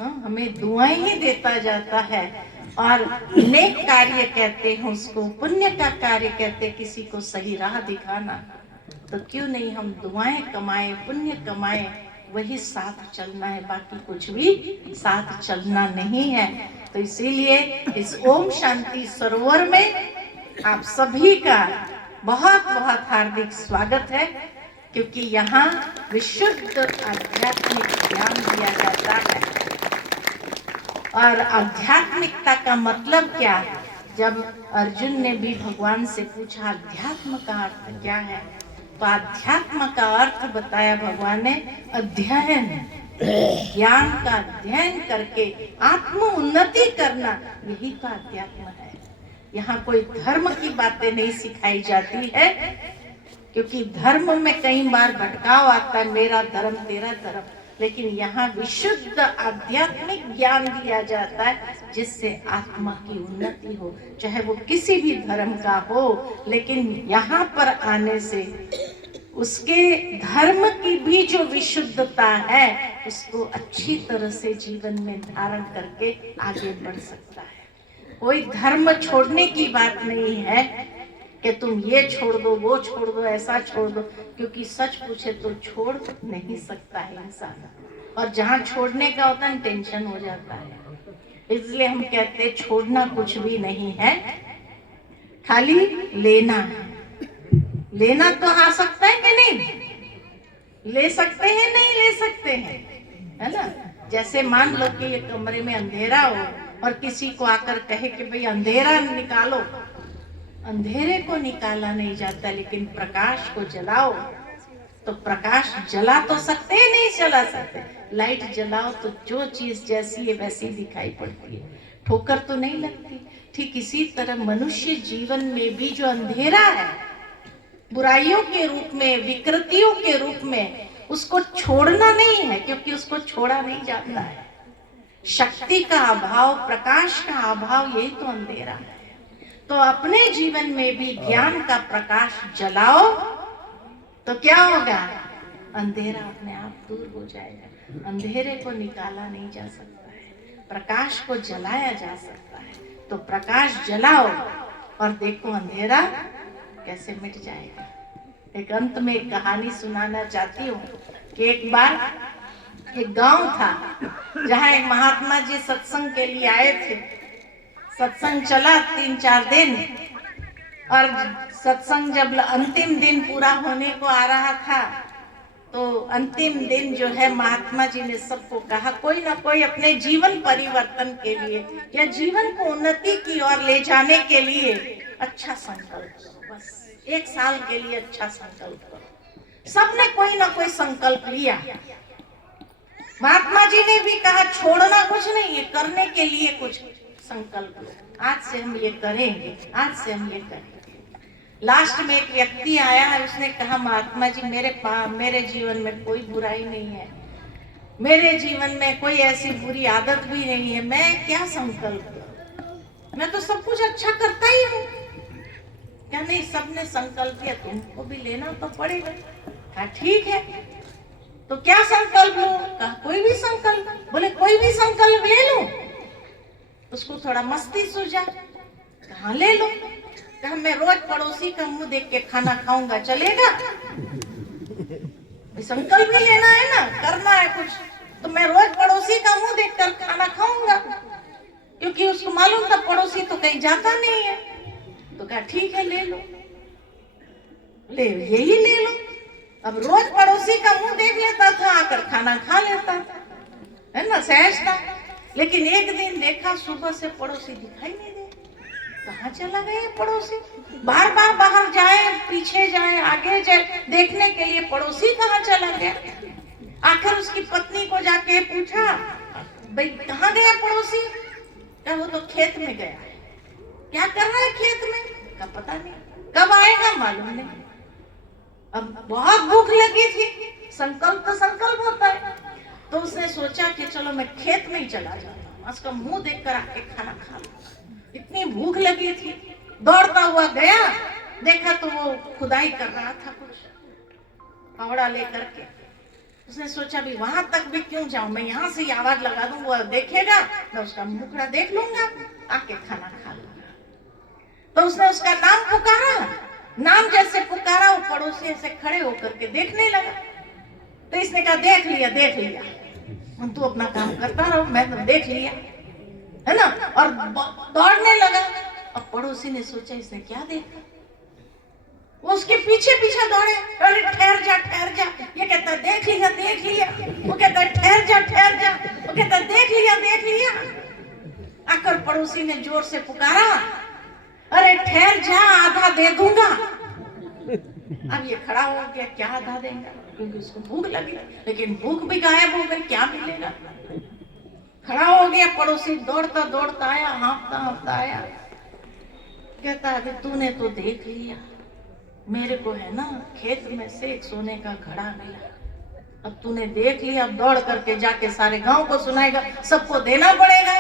हमें दुआएं ही देता जाता है। और नेक कार्य कहते हैं उसको, पुण्य का कार्य कहते हैं किसी को सही राह दिखाना। तो क्यों नहीं हम दुआएं कमाएं, पुण्य कमाएं, वही साथ चलना है, बाकी कुछ भी साथ चलना नहीं है। तो इसीलिए इस ओम शांति सरोवर में आप सभी का बहुत बहुत हार्दिक स्वागत है, क्योंकि यहाँ विशुद्ध आध्यात्मिक ज्ञान दिया जाता है। और आध्यात्मिकता का मतलब क्या? जब अर्जुन ने भी भगवान से पूछा अध्यात्म का अर्थ क्या है, तो अध्यात्म का अर्थ बताया भगवान ने, अध्ययन, ज्ञान का अध्ययन करके आत्म उन्नति करना, यही तो अध्यात्म है। यहाँ कोई धर्म की बातें नहीं सिखाई जाती है, क्योंकि धर्म में कई बार भटकाव आता है, मेरा धर्म तेरा धर्म। लेकिन यहाँ विशुद्ध आध्यात्मिक ज्ञान दिया जाता है, जिससे आत्मा की उन्नति हो, चाहे वो किसी भी धर्म का हो। लेकिन यहाँ पर आने से उसके धर्म की भी जो विशुद्धता है, उसको अच्छी तरह से जीवन में धारण करके आगे बढ़ सकता है। कोई धर्म छोड़ने की बात नहीं है कि तुम ये छोड़ दो, वो छोड़ दो, ऐसा छोड़ दो, क्योंकि सच पूछे तो छोड़ नहीं सकता है इंसान, और जहाँ छोड़ने का होता है टेंशन हो जाता है। इसलिए हम कहते हैं छोड़ना कुछ भी नहीं है, खाली लेना है। लेना तो आ सकता है कि नहीं? ले सकते हैं, नहीं ले सकते हैं, है ना। जैसे मान लो कि ये कमरे में अंधेरा हो और किसी को आकर कहे कि भाई अंधेरा निकालो, अंधेरे को निकाला नहीं जाता, लेकिन प्रकाश को जलाओ तो प्रकाश जला तो सकते हैं, नहीं जला सकते। लाइट जलाओ तो जो चीज जैसी है वैसी दिखाई पड़ती है, ठोकर तो नहीं लगती। ठीक इसी तरह मनुष्य जीवन में भी जो अंधेरा है, बुराइयों के रूप में, विकृतियों के रूप में, उसको छोड़ना नहीं है, क्योंकि उसको छोड़ा नहीं जाता है। शक्ति का अभाव, प्रकाश का अभाव, यही तो अंधेरा है। तो अपने जीवन में भी ज्ञान का प्रकाश जलाओ तो क्या होगा? अंधेरा अपने आप दूर हो जाएगा। अंधेरे को निकाला नहीं जा सकता है। प्रकाश को जलाया जा सकता है, तो प्रकाश जलाओ और देखो अंधेरा कैसे मिट जाएगा। एक अंत में एक कहानी सुनाना चाहती हूँ कि एक बार एक गांव था जहाँ एक महात्मा जी सत्संग के लिए आए थे। सत्संग चला 3-4 दिन, और सत्संग जब अंतिम दिन पूरा होने को आ रहा था तो अंतिम दिन जो है महात्मा जी ने सबको कहा कोई ना कोई अपने जीवन परिवर्तन के लिए या जीवन को उन्नति की ओर ले जाने के लिए अच्छा संकल्प करो। बस 1 साल के लिए अच्छा संकल्प करो। सबने कोई ना कोई संकल्प लिया। महात्मा जी ने भी कहा छोड़ना कुछ नहीं है, करने के लिए कुछ संकल्प लो। आज से हम ये करेंगे, आज से हम ये करेंगे। लास्ट में एक व्यक्ति आया है, उसने कहा महात्मा जी मेरे जीवन में कोई बुराई नहीं है, मेरे जीवन में कोई ऐसी बुरी आदत भी नहीं है, मैं क्या संकल्प करूं, मैं तो सब कुछ अच्छा करता ही हूँ। क्या नहीं, सबने संकल्प लिया, तुमको भी लेना तो पड़ेगा। कहा ठीक है, तो क्या संकल्प लो? कहा कोई भी संकल्प। बोले कोई भी संकल्प ले लो। उसको थोड़ा मस्ती सूझा, कहा ले लो। कहा मैं रोज पड़ोसी का मुंह देख के खाना खाऊंगा, चलेगा? संकल्प ही लेना है ना, करना है कुछ, तो मैं रोज पड़ोसी का मुंह देखकर खाना खाऊंगा, क्योंकि उसको मालूम था पड़ोसी तो कहीं जाता नहीं है। तो कहा ठीक है ले लो, यही ले लो। अब रोज पड़ोसी का मुंह देख लेता था, आकर खाना खा लेता था, है ना, सहज था। लेकिन एक दिन देखा सुबह से पड़ोसी दिखाई नहीं दे। कहाँ चला गया पड़ोसी? बार बार बाहर जाए, पीछे जाए, आगे जाए, देखने के लिए पड़ोसी कहाँ चला गया। आखिर उसकी पत्नी को जाके पूछा भाई कहाँ गया पड़ोसी? क्या वो तो खेत में गया है। क्या कर रहा है खेत में? का पता नहीं, कब आएगा मालूम नहीं। अब बहुत भूख लगी थी, संकल्प तो संकल्प होता है, तो उसने सोचा कि चलो मैं खेत में ही चला जाता हूँ, उसका मुंह देखकर आके खाना खा लूं। इतनी भूख लगी थी, दौड़ता हुआ गया, देखा तो वो खुदाई कर रहा था कुछ, फावड़ा लेकर के। उसने सोचा भी वहां तक भी क्यों जाऊं, मैं यहाँ से ही आवाज लगा दूं, वो देखेगा, मैं उसका मुखड़ा देख लूंगा, आके खाना खा लूंगा। तो उसने उसका नाम पुकारा, नाम जैसे पुकारा, वो पड़ोसी ऐसे खड़े होकर के देखने लगा। तो इसने कहा देख लिया, देख लिया, तू अपना काम करता रहो, मैं तो देख लिया, है ना, और दौड़ने लगा। अब पड़ोसी ने सोचा इसने क्या देखा, वो उसके पीछे पीछे दौड़े। अरे ठहर जा, ठहर जा। ये कहता देख लिया, देख लिया। वो कहता ठहर जा, ठहर जा। वो कहता देख लिया, देख लिया। आकर पड़ोसी ने जोर से पुकारा, अरे ठहर जा, आधा दे दूंगा। अब ये खड़ा हो गया, क्या आधा देगा, क्योंकि उसको भूख लगी, लेकिन भूख भी गायब हो गई, क्या मिलेगा। खड़ा हो गया पड़ोसी, दौड़ता दौड़ता आया, हाँफता हाँफता आया। कहता है तूने तो देख लिया, मेरे को है ना खेत में से एक सोने का घड़ा मिला, अब तूने देख लिया, अब दौड़ करके जाके सारे गांव को सुनाएगा, सबको देना पड़ेगा।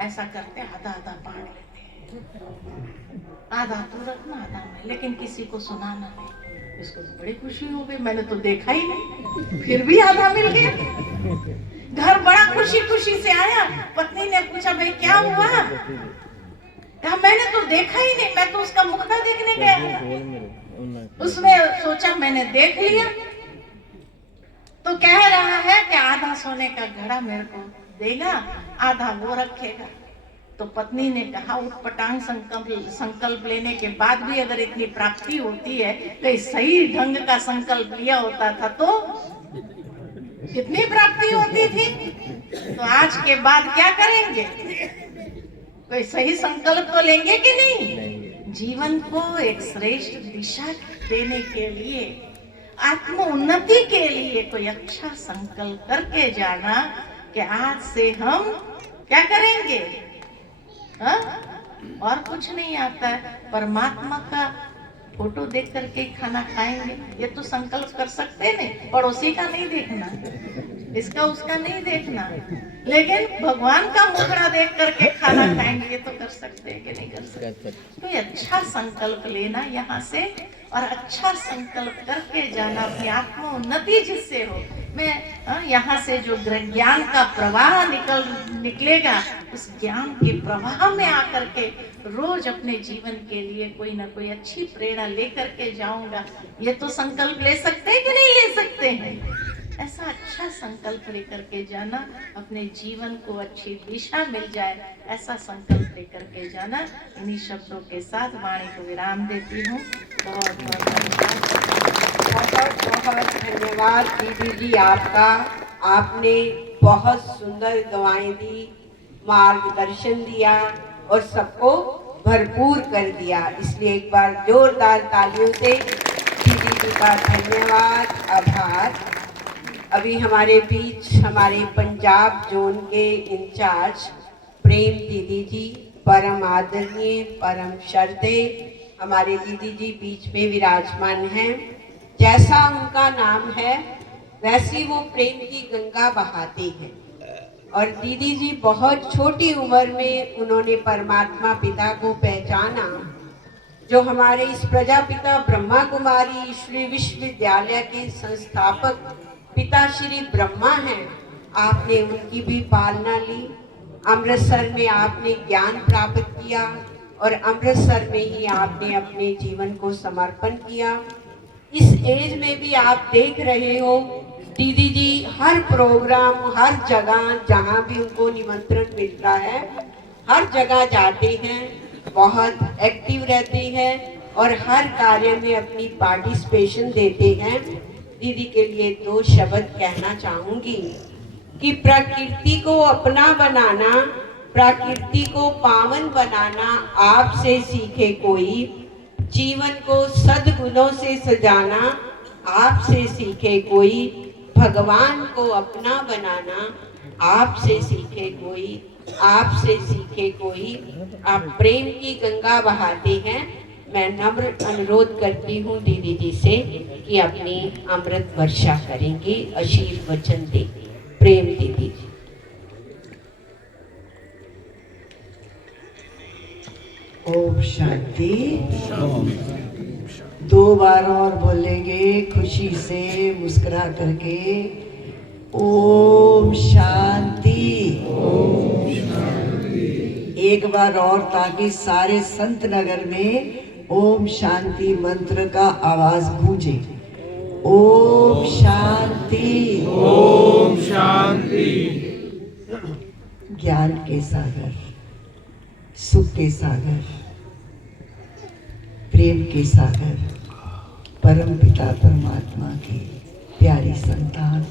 ऐसा करते आधा आधा बांट लेते हैं, आधा तू रखना, आधा मैं, लेकिन किसी को सुनाना नहीं। इसको तो बड़ी खुशी हो गई, मैंने तो देखा ही नहीं, फिर भी आधा मिल गया। घर बड़ा खुशी खुशी से आया। पत्नी ने पूछा भाई क्या हुआ? कहा मैंने तो देखा ही नहीं, मैं तो उसका मुखड़ा देखने गया। उसने सोचा मैंने देख लिया, तो कह रहा है कि आधा सोने का घड़ा मेरे को देगा, आधा वो रखेगा। तो पत्नी ने कहा उटपटांग संकल्प लेने के बाद भी अगर इतनी प्राप्ति होती है, तो सही ढंग का संकल्प लिया होता था तो कितनी प्राप्ति होती थी। तो आज के बाद क्या करेंगे? कोई सही संकल्प तो लेंगे कि नहीं? जीवन को एक श्रेष्ठ दिशा देने के लिए, आत्म उन्नति के लिए कोई अच्छा संकल्प करके जाना कि आज से हम क्या करेंगे। हा? और कुछ नहीं आता है, परमात्मा का फोटो देख करके खाना खाएंगे, ये तो संकल्प कर सकते नहीं। पड़ोसी का नहीं देखना, इसका उसका नहीं देखना, लेकिन भगवान का मुखड़ा देख करके खाना खाएंगे, ये तो कर सकते हैं कि नहीं कर सकते। तो ये अच्छा संकल्प लेना यहाँ से, और अच्छा संकल्प करके जाना, अपनी आत्म उन्नति जिससे हो, मैं यहाँ से जो ज्ञान का प्रवाह निकलेगा, उस ज्ञान के प्रवाह में आकर के रोज अपने जीवन के लिए कोई ना कोई अच्छी प्रेरणा लेकर के जाऊंगा। ये तो संकल्प ले सकते हैं कि नहीं ले सकते हैं? ऐसा अच्छा संकल्प लेकर के जाना, अपने जीवन को अच्छी दिशा मिल जाए, ऐसा संकल्प लेकर के जाना। इन्हीं शब्दों के साथ वाणी को विराम देती हूँ। बहुत बहुत धन्यवाद दीदी जी आपका। आपने बहुत सुंदर दुआएं दी, मार्गदर्शन दिया और सबको भरपूर कर दिया। इसलिए एक बार जोरदार तालियों से दीदी जी का धन्यवाद, आभार। अभी हमारे बीच हमारे पंजाब जोन के इंचार्ज प्रेम दीदी जी, परम आदरणीय, परम श्रद्धेय हमारे दीदी जी बीच में विराजमान हैं। जैसा उनका नाम है वैसी वो प्रेम की गंगा बहाते हैं। और दीदी जी बहुत छोटी उम्र में उन्होंने परमात्मा पिता को पहचाना, जो हमारे इस प्रजापिता ब्रह्मा कुमारी ईश्वरीय विश्वविद्यालय के संस्थापक पिता श्री ब्रह्मा हैं। आपने उनकी भी पालना ली। अमृतसर में आपने ज्ञान प्राप्त किया और अमृतसर में ही आपने अपने जीवन को समर्पण किया। इस एज में भी आप देख रहे हो दीदी जी हर प्रोग्राम, हर जगह जहाँ भी उनको निमंत्रण मिलता है, हर जगह जाते हैं, बहुत एक्टिव रहते हैं और हर कार्य में अपनी पार्टिसिपेशन देते हैं। दीदी के लिए 2 शब्द कहना चाहूँगी कि प्रकृति को अपना बनाना, प्रकृति को पावन बनाना आपसे सीखे कोई, जीवन को सद्गुणों से सजाना आपसे सीखे कोई, भगवान को अपना बनाना आपसे सीखे कोई, आपसे सीखे कोई। आप प्रेम की गंगा बहाते हैं। मैं नम्र अनुरोध करती हूँ दीदी जी से कि अपनी अमृत वर्षा करेंगी, आशीर्वचन दे। प्रेम दीदी जी। ओम शांति। 2 बार और बोलेंगे खुशी से, मुस्कुरा करके। ओम शांति। एक बार और, ताकि सारे संत नगर में ओम शांति मंत्र का आवाज गूंजे। ओम शांति। ओम शांति। ज्ञान के सागर, सुख के सागर, प्रेम के सागर, परम पिता परमात्मा की प्यारी संतान,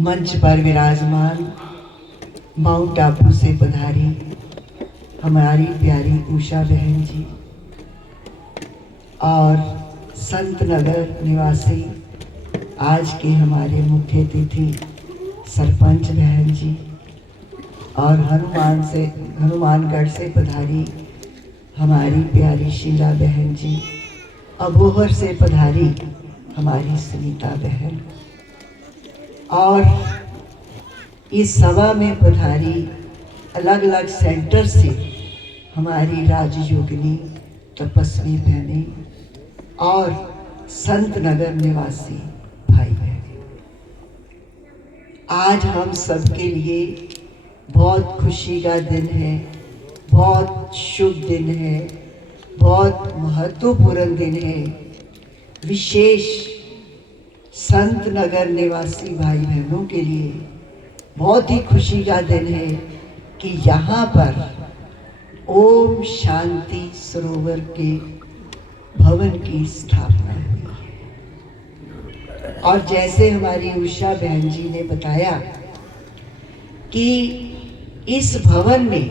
मंच पर विराजमान माउंट आबू से पधारी हमारी प्यारी उषा बहन जी और संत नगर निवासी आज के हमारे मुख्य अतिथि सरपंच बहन जी और हनुमानगढ़ से पधारी हमारी प्यारी शीला बहन जी, अबोहर से पधारी हमारी सुनीता बहन और इस सभा में पधारी अलग अलग सेंटर से हमारी राजयोगिनी तपस्वी बहनें और संत नगर निवासी भाई बहन। आज हम सबके लिए बहुत खुशी का दिन है, बहुत शुभ दिन है, बहुत महत्वपूर्ण दिन है। विशेष संत नगर निवासी भाई बहनों के लिए बहुत ही खुशी का दिन है कि यहाँ पर ओम शांति सरोवर के भवन की स्थापना हुई है। और जैसे हमारी उषा बहन जी ने बताया कि इस भवन में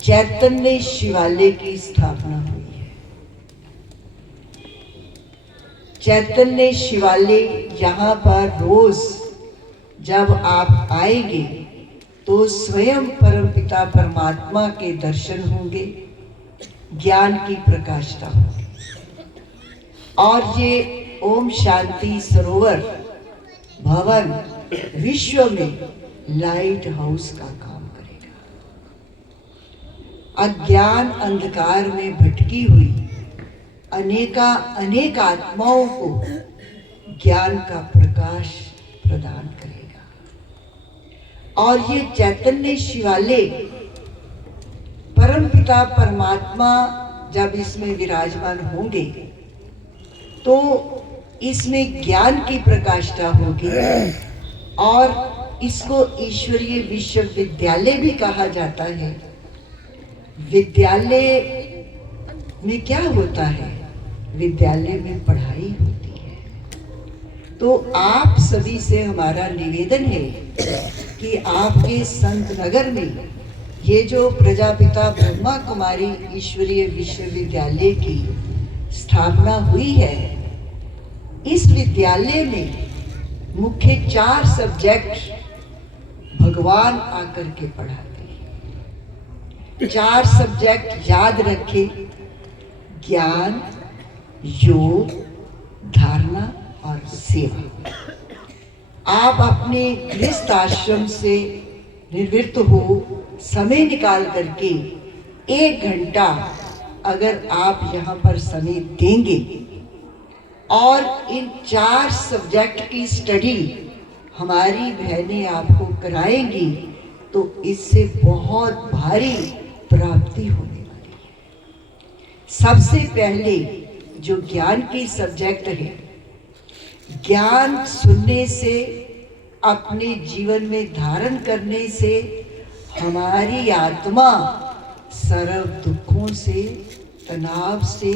चैतन्य शिवालय की स्थापना हुई है। चैतन्य शिवालय यहाँ पर रोज जब आप आएंगे तो स्वयं परमपिता परमात्मा के दर्शन होंगे, ज्ञान की प्रकाशता होगी। और ये ओम शांति सरोवर भवन विश्व में लाइट हाउस का काम करेगा। अज्ञान अंधकार में भटकी हुई अनेक आत्माओं को ज्ञान का प्रकाश प्रकाश प्रदान करेगा। और ये चैतन्य शिवालय परमपिता परमात्मा जब इसमें विराजमान होंगे तो इसमें ज्ञान की प्रकाष्ठा होगी और इसको ईश्वरीय विश्वविद्यालय भी कहा जाता है। विद्यालय में क्या होता है? विद्यालय में पढ़ाई होती है। तो आप सभी से हमारा निवेदन है कि आपके संत नगर में ये जो प्रजापिता ब्रह्मा कुमारी ईश्वरीय विश्वविद्यालय की स्थापना हुई है, इस विद्यालय में मुख्य 4 सब्जेक्ट भगवान आकर के पढ़ाते हैं। 4 सब्जेक्ट याद रखें: ज्ञान, योग, धारणा और सेवा। आप अपने गृहस्थ आश्रम से निवृत्त हो समय निकाल करके 1 घंटा अगर आप यहाँ पर समय देंगे और इन 4 सब्जेक्ट की स्टडी हमारी बहनें आपको कराएंगी तो इससे बहुत भारी प्राप्ति होने वाली है। सबसे पहले जो ज्ञान की सब्जेक्ट है, ज्ञान सुनने से, अपने जीवन में धारण करने से हमारी आत्मा सर्व दुखों से, तनाव से,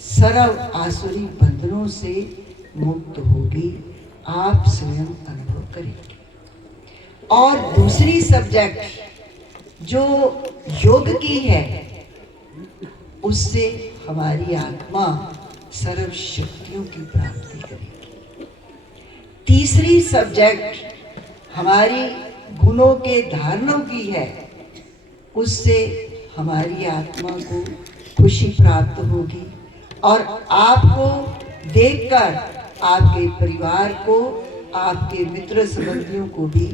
सर्व आसुरी बंधनों से मुक्त होगी। आप स्वयं अनुभव करेंगे। और दूसरी सब्जेक्ट जो योग की है, उससे हमारी आत्मा सर्व शक्तियों की प्राप्ति करेगी। तीसरी सब्जेक्ट हमारी गुणों के धारणों की है, उससे हमारी आत्मा को खुशी प्राप्त होगी और आपको देखकर आपके परिवार को, आपके मित्र संबंधियों को भी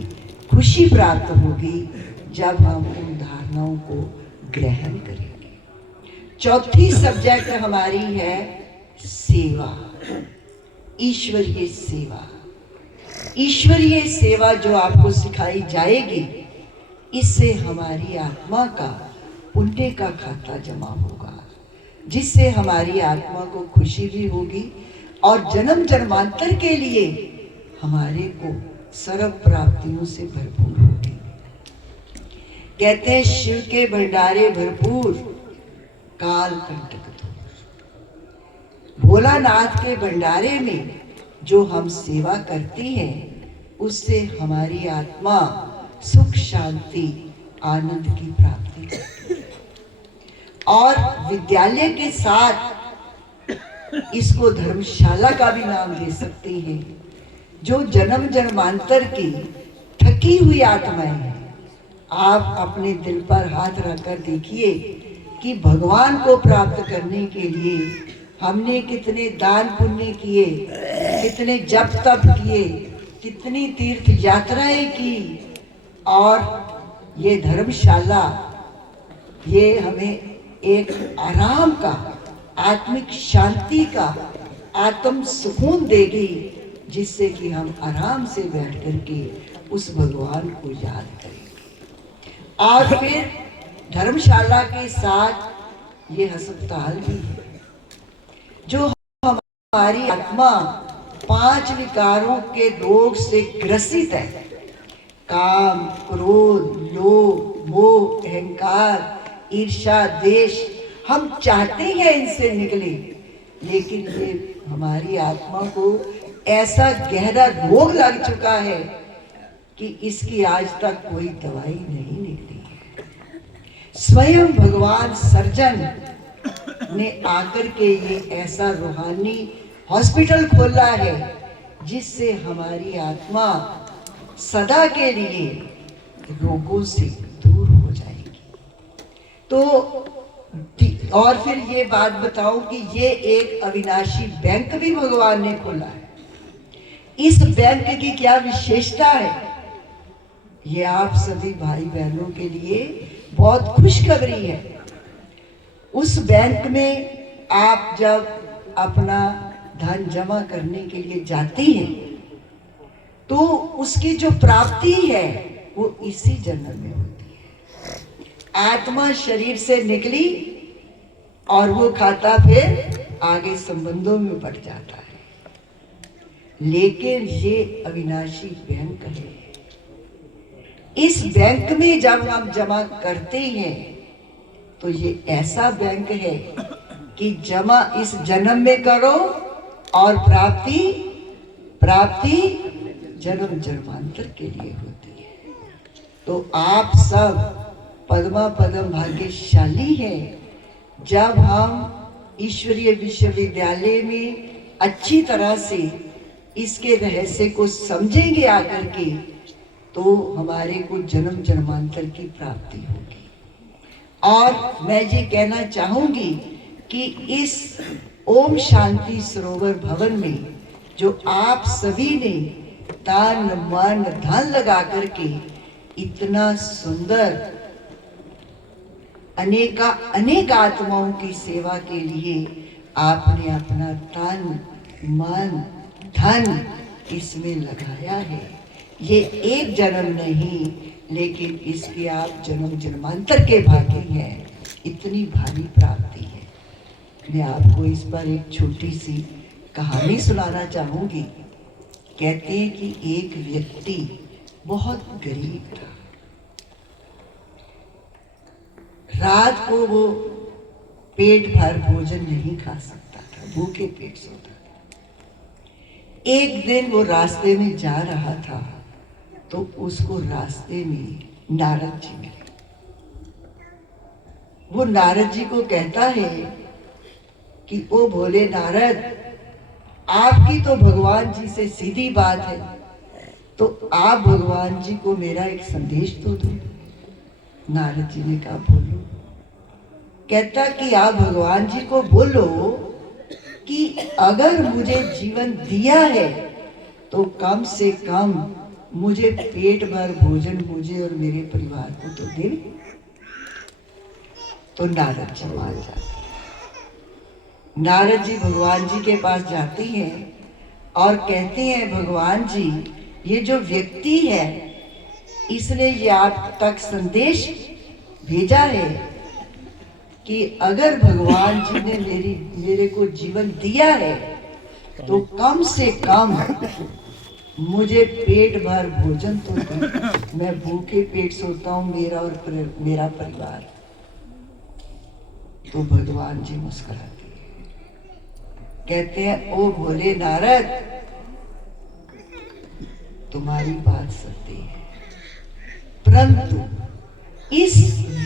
खुशी प्राप्त होगी जब हम उन धारणाओं को ग्रहण करेंगे। चौथी सब्जेक्ट हमारी है सेवा, ईश्वरीय सेवा। ईश्वरीय सेवा जो आपको सिखाई जाएगी, इससे हमारी आत्मा का पुण्य का खाता जमा होगा, जिससे हमारी आत्मा को खुशी भी होगी और जन्म जन्मांतर के लिए हमारे को सर्व प्राप्तियों से भरपूर होगी। कहते हैं शिव के भंडारे भरपूर, काल कंटक दूर। भोलानाथ के भंडारे में जो हम सेवा करते हैं, उससे हमारी आत्मा सुख, शांति, आनंद की प्राप्ति करती है। और विद्यालय के साथ इसको धर्मशाला का भी नाम दे सकते हैं। जो जन्म जन्मांतर की थकी हुई आत्माएं हैं, आप अपने दिल पर हाथ रखकर देखिए कि भगवान को प्राप्त करने के लिए हमने कितने दान पुण्य किए, कितने जप तप किए, कितनी तीर्थ यात्राएं की। और ये धर्मशाला ये हमें एक आराम का, आत्मिक शांति का, आत्म सुकून देगी, जिससे कि हम आराम से बैठ करके उस भगवान को याद करेंगे। और फिर धर्मशाला के साथ ये अस्पताल भी है, जो हमारी आत्मा 5 विकारों के रोग से ग्रसित है। काम, क्रोध, लोभ, मोह, अहंकार, ईर्ष्या, द्वेष, हम चाहते हैं इनसे निकले, लेकिन ये हमारी आत्मा को ऐसा गहरा रोग लग चुका है कि इसकी आज तक कोई दवाई नहीं निकली है। स्वयं भगवान सर्जन ने आकर के ये ऐसा रूहानी हॉस्पिटल खोला है, जिससे हमारी आत्मा सदा के लिए रोगों से दूर हो जाएगी। तो और फिर ये बात बताऊं कि ये एक अविनाशी बैंक भी भगवान ने खोला है। इस बैंक की क्या विशेषता है, ये आप सभी भाई बहनों के लिए बहुत खुशखबरी है। उस बैंक में आप जब अपना धन जमा करने के लिए जाती हैं, तो उसकी जो प्राप्ति है वो इसी जन्म में होती है। आत्मा शरीर से निकली और वो खाता फिर आगे संबंधों में बढ़ जाता है। लेकिन ये अविनाशी बैंक है। इस बैंक में जब हम जमा करते हैं तो ये ऐसा बैंक है कि जमा इस जन्म में करो और प्राप्ति जन्म जन्मांतर के लिए होती है। तो आप सब पद्मा पदम भाग्यशाली हैं जब हम ईश्वरीय विश्वविद्यालय में अच्छी तरह से इसके रहस्य को समझेंगे आकर के, तो हमारे को जन्म जन्मांतर की प्राप्ति होगी। और मैं ये कहना चाहूंगी कि इस ओम शांति सरोवर भवन में जो आप सभी ने तन मन धन लगा करके इतना सुंदर अनेक आत्माओं की सेवा के लिए आपने अपना तन मन धन इसमें लगाया है, ये एक जन्म नहीं लेकिन इसके आप जन्म जन्मांतर के भागी हैं। इतनी भारी प्राप्ति है। मैं आपको इस पर एक छोटी सी कहानी सुनाना चाहूंगी। कहते हैं कि एक व्यक्ति बहुत गरीब था। रात को वो पेट भर भोजन नहीं खा सकता था, भूखे पेट सोता था। एक दिन वो रास्ते में जा रहा था तो उसको रास्ते में नारद जी मिले। वो नारद जी को कहता है कि ओ भोले नारद, आपकी तो भगवान जी से सीधी बात है, तो आप भगवान जी को मेरा एक संदेश तो दो। नारद जी ने कहा बोलो। कहता कि आप भगवान जी को बोलो कि अगर मुझे जीवन दिया है तो कम से कम मुझे पेट भर भोजन मुझे और मेरे परिवार को तो दे। तो नारद जी मान जाते हैं। नारद जी भगवान जी के पास जाते हैं और कहते हैं भगवान जी, ये जो व्यक्ति है इसने ये आप तक संदेश भेजा है कि अगर भगवान जी ने मेरे को जीवन दिया है तो कम से कम मुझे पेट भर भोजन तो दे। मैं भूखे पेट सोता हूँ, मेरा परिवार। तो भगवान जी मुस्कुराते हैं, कहते हैं ओ भोले नारद, तुम्हारी बात सत्य है, परंतु इस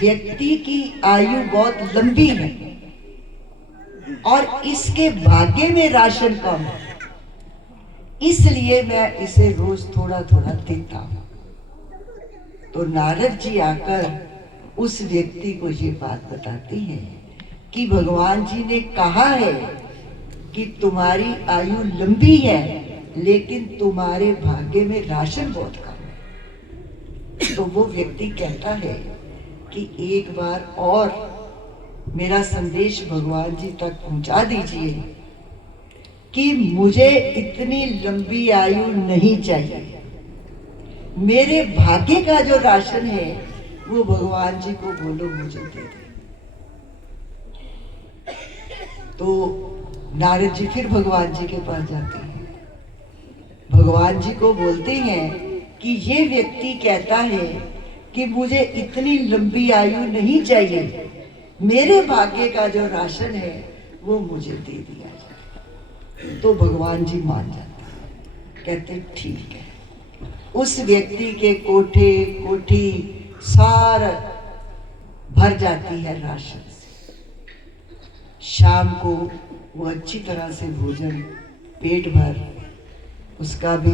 व्यक्ति की आयु बहुत लंबी है और इसके भाग्य में राशन कम है, इसलिए मैं इसे रोज थोड़ा थोड़ा देता हूं। तो नारद जी आकर उस व्यक्ति को ये बात बताते हैं कि भगवान जी ने कहा है कि तुम्हारी आयु लंबी है लेकिन तुम्हारे भाग्य में राशन बहुत कम है। तो वो व्यक्ति कहता है कि एक बार और मेरा संदेश भगवान जी तक पहुंचा दीजिए कि मुझे इतनी लंबी आयु नहीं चाहिए, मेरे भाग्य का जो राशन है वो भगवान जी को बोलो मुझे दे दे। तो नारद जी फिर भगवान जी के पास जाते हैं, भगवान जी को बोलते हैं कि ये व्यक्ति कहता है कि मुझे इतनी लंबी आयु नहीं चाहिए, मेरे भाग्य का जो राशन है वो मुझे दे दिया जाए। तो भगवान जी मान जाते हैं, कहते ठीक है। उस व्यक्ति के कोठी सारा भर जाती है राशन से। शाम को वो अच्छी तरह से भोजन पेट भर उसका भी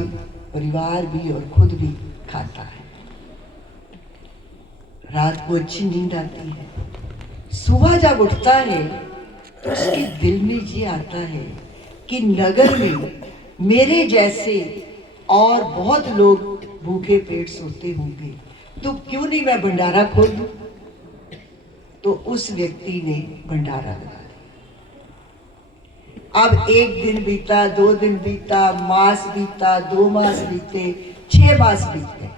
परिवार भी और खुद भी खाता है। रात को अच्छी नींद आती है। सुबह जब उठता है तो उसके दिल में ये आता है कि नगर में मेरे जैसे और बहुत लोग भूखे पेट सोते होंगे, तो क्यों नहीं मैं भंडारा खोल दूं। तो उस व्यक्ति ने भंडारा लगा दिया। अब 1 दिन बीता, 2 दिन बीता, मास बीता, 2 मास बीते, 6 मास बीत गए।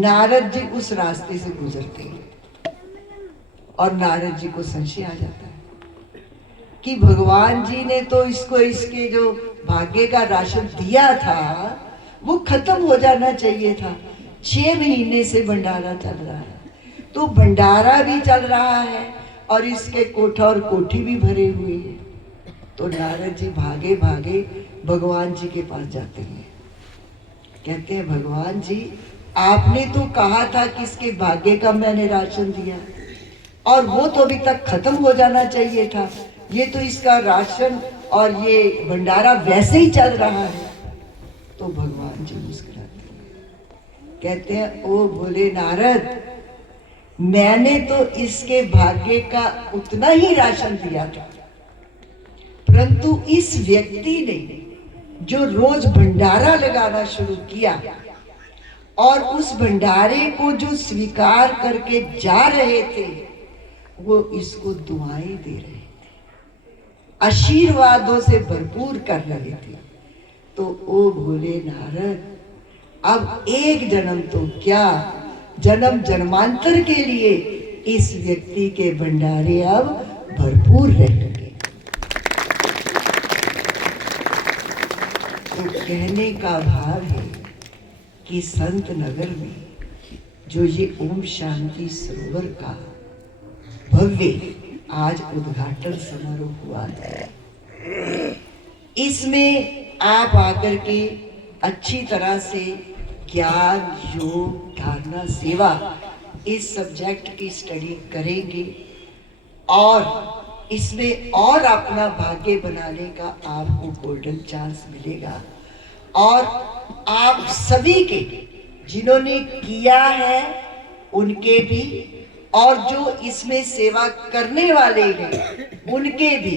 नारद जी उस रास्ते से गुजरते हैं और नारद जी को संशय आ जाता है कि भगवान जी ने तो इसको इसके जो भाग्य का राशन दिया था वो खत्म हो जाना चाहिए था। 6 महीने से भंडारा चल रहा है, तो भंडारा भी चल रहा है और इसके कोठा और कोठी भी भरे हुए हैं। तो नारद जी भागे भागे भगवान जी के पास जाते हैं, कहते हैं भगवान जी आपने तो कहा था कि इसके भाग्य का मैंने राशन दिया और वो तो अभी तक खत्म हो जाना चाहिए था, ये तो इसका राशन और ये भंडारा वैसे ही चल रहा है। तो भगवान जी मुस्कुराते हैं, कहते हैं ओ बोले नारद, मैंने तो इसके भाग्य का उतना ही राशन दिया था, परंतु इस व्यक्ति ने जो रोज भंडारा लगाना शुरू किया और उस भंडारे को जो स्वीकार करके जा रहे थे वो इसको दुआएं दे रहे थे, आशीर्वादों से भरपूर कर रहे थे। तो ओ भोले नारद, अब एक जन्म तो क्या, जन्म जन्मांतर के लिए इस व्यक्ति के भंडारे अब भरपूर रहेंगे। तो कहने का भाव है कि संत नगर में जो ये ओम शांति सरोवर का भव्य आज उद्घाटन समारोह हुआ है, इसमें आप आकर के अच्छी तरह से ज्ञान, योग, धारणा, सेवा इस सब्जेक्ट की स्टडी करेंगे और इसमें और अपना भाग्य बनाने का आपको गोल्डन चांस मिलेगा। और आप सभी के जिन्होंने किया है उनके भी और जो इसमें सेवा करने वाले हैं उनके भी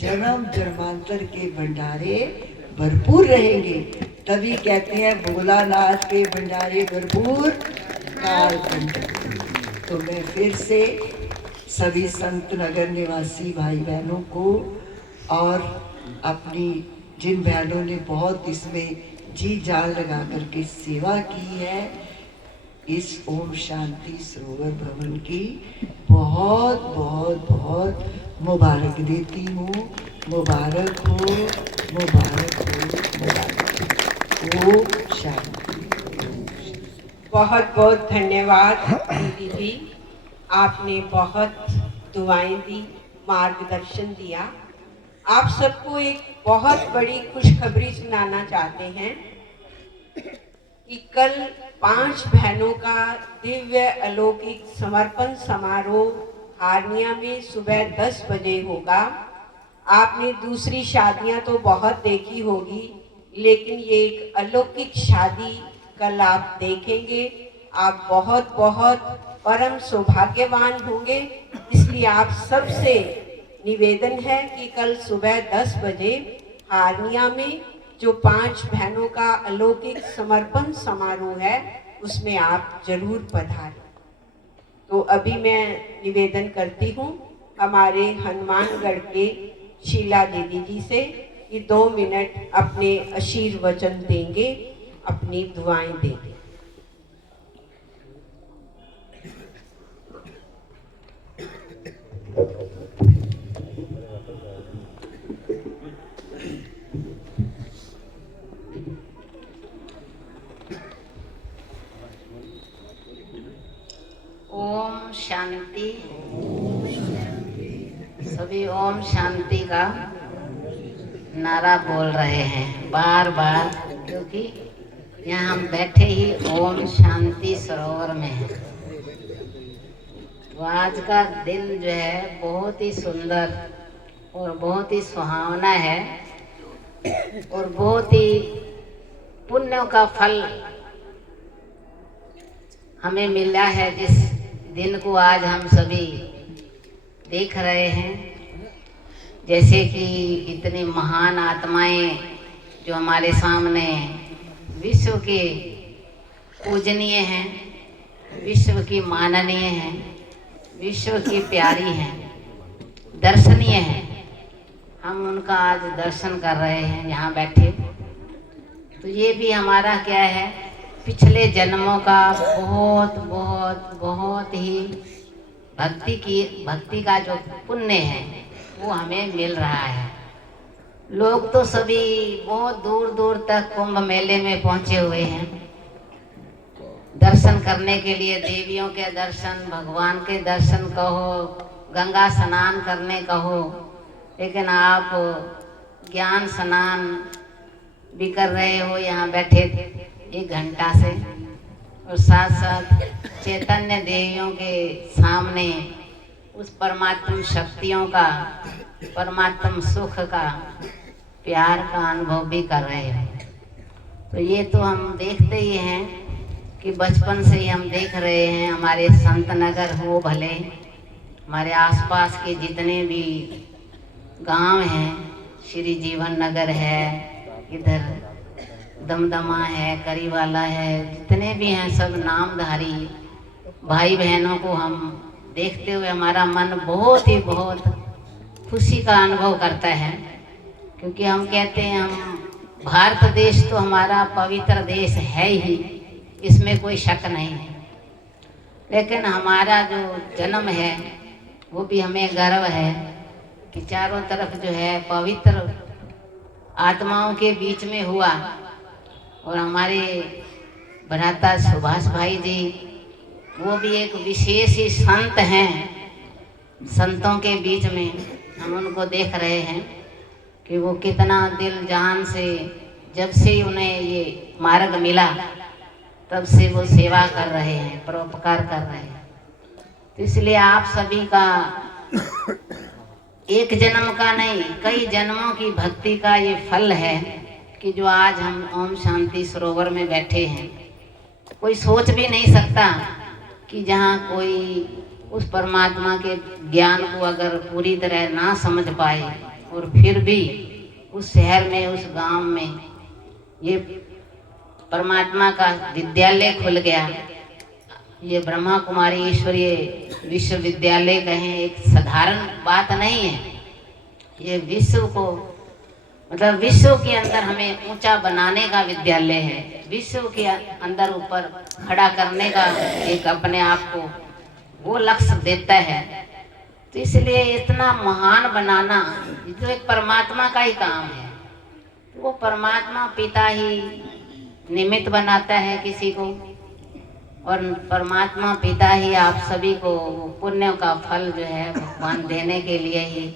जन्म जन्मांतर के भंडारे भरपूर रहेंगे। तभी कहते हैं भोलानाथ के भंडारे भरपूर काल कंठ। तो मैं फिर से सभी संत नगर निवासी भाई बहनों को और अपनी जिन बहनों ने बहुत इसमें जी जान लगा करके सेवा की है, इस ओम शांति सरोवर भवन की बहुत बहुत बहुत मुबारक देती हूँ। मुबारक हो, मुबारक हो, मुबारक हो। ओम शांति। बहुत बहुत धन्यवाद दीदी जी, आपने बहुत दुआएं दी, मार्गदर्शन दिया। आप सबको एक बहुत बड़ी खुशखबरी सुनाना चाहते हैं कि कल 5 बहनों का दिव्य अलौकिक समर्पण समारोह हारनिया में सुबह 10 बजे होगा। आपने दूसरी शादियां तो बहुत देखी होगी, लेकिन ये एक अलौकिक शादी कल आप देखेंगे। आप बहुत बहुत परम सौभाग्यवान होंगे। इसलिए आप सबसे निवेदन है कि कल सुबह 10 बजे हारनिया में जो 5 बहनों का अलौकिक समर्पण समारोह है उसमें आप जरूर पधारें। तो अभी मैं निवेदन करती हूँ हमारे हनुमानगढ़ के शीला दीदी जी से कि 2 मिनट अपने आशीर्वचन देंगे, अपनी दुआएं देंगे। ओम शांति। सभी ओम शांति का नारा बोल रहे हैं बार बार, क्योंकि यहाँ हम बैठे ही ओम शांति सरोवर में हैं। तो आज का दिन जो है बहुत ही सुंदर और बहुत ही सुहावना है और बहुत ही पुण्यों का फल हमें मिला है। जिस दिन को आज हम सभी देख रहे हैं, जैसे कि इतनी महान आत्माएं जो हमारे सामने विश्व के पूजनीय हैं, विश्व की माननीय हैं, विश्व की प्यारी हैं, दर्शनीय हैं, हम उनका आज दर्शन कर रहे हैं यहाँ बैठे। तो ये भी हमारा क्या है, पिछले जन्मों का बहुत बहुत बहुत ही भक्ति का जो पुण्य है वो हमें मिल रहा है। लोग तो सभी बहुत दूर दूर तक कुंभ मेले में पहुंचे हुए हैं दर्शन करने के लिए, देवियों के दर्शन, भगवान के दर्शन कहो, गंगा स्नान करने कहो, लेकिन आप ज्ञान स्नान भी कर रहे हो यहाँ बैठे 1 घंटा से, और साथ साथ चैतन्य देवियों के सामने उस परमात्म शक्तियों का, परमात्म सुख का, प्यार का अनुभव भी कर रहे हो। तो ये तो हम देखते ही हैं कि बचपन से ही हम देख रहे हैं, हमारे संत नगर हो भले, हमारे आसपास के जितने भी गांव हैं, श्री जीवन नगर है, इधर दमदमा है, करीवाला है, जितने भी हैं सब नामधारी भाई बहनों को हम देखते हुए हमारा मन बहुत ही बहुत खुशी का अनुभव करता है। क्योंकि हम कहते हैं हम भारत देश तो हमारा पवित्र देश है ही, इसमें कोई शक नहीं है, लेकिन हमारा जो जन्म है वो भी हमें गर्व है कि चारों तरफ जो है पवित्र आत्माओं के बीच में हुआ। और हमारे भ्राता सुभाष भाई जी वो भी एक विशेष ही संत हैं, संतों के बीच में हम उनको देख रहे हैं कि वो कितना दिल जान से, जब से उन्हें ये मार्ग मिला तब से वो सेवा कर रहे हैं, परोपकार कर रहे हैं। तो इसलिए आप सभी का एक जन्म का नहीं, कई जन्मों की भक्ति का ये फल है कि जो आज हम ओम शांति सरोवर में बैठे हैं। कोई सोच भी नहीं सकता कि जहाँ कोई उस परमात्मा के ज्ञान को अगर पूरी तरह ना समझ पाए और फिर भी उस शहर में, उस गांव में ये परमात्मा का विद्यालय खुल गया। ये ब्रह्मा कुमारी ईश्वरीय विश्वविद्यालय कहें, एक साधारण बात नहीं है। ये विश्व को, मतलब विश्व के अंदर हमें ऊंचा बनाने का विद्यालय है, विश्व के अंदर ऊपर खड़ा करने का एक अपने आप को वो लक्ष्य देता है। तो इसलिए इतना महान बनाना ये तो एक परमात्मा का ही काम है। तो वो परमात्मा पिता ही निमित्त बनाता है किसी को, और परमात्मा पिता ही आप सभी को पुण्य का फल जो है भगवान देने के लिए ही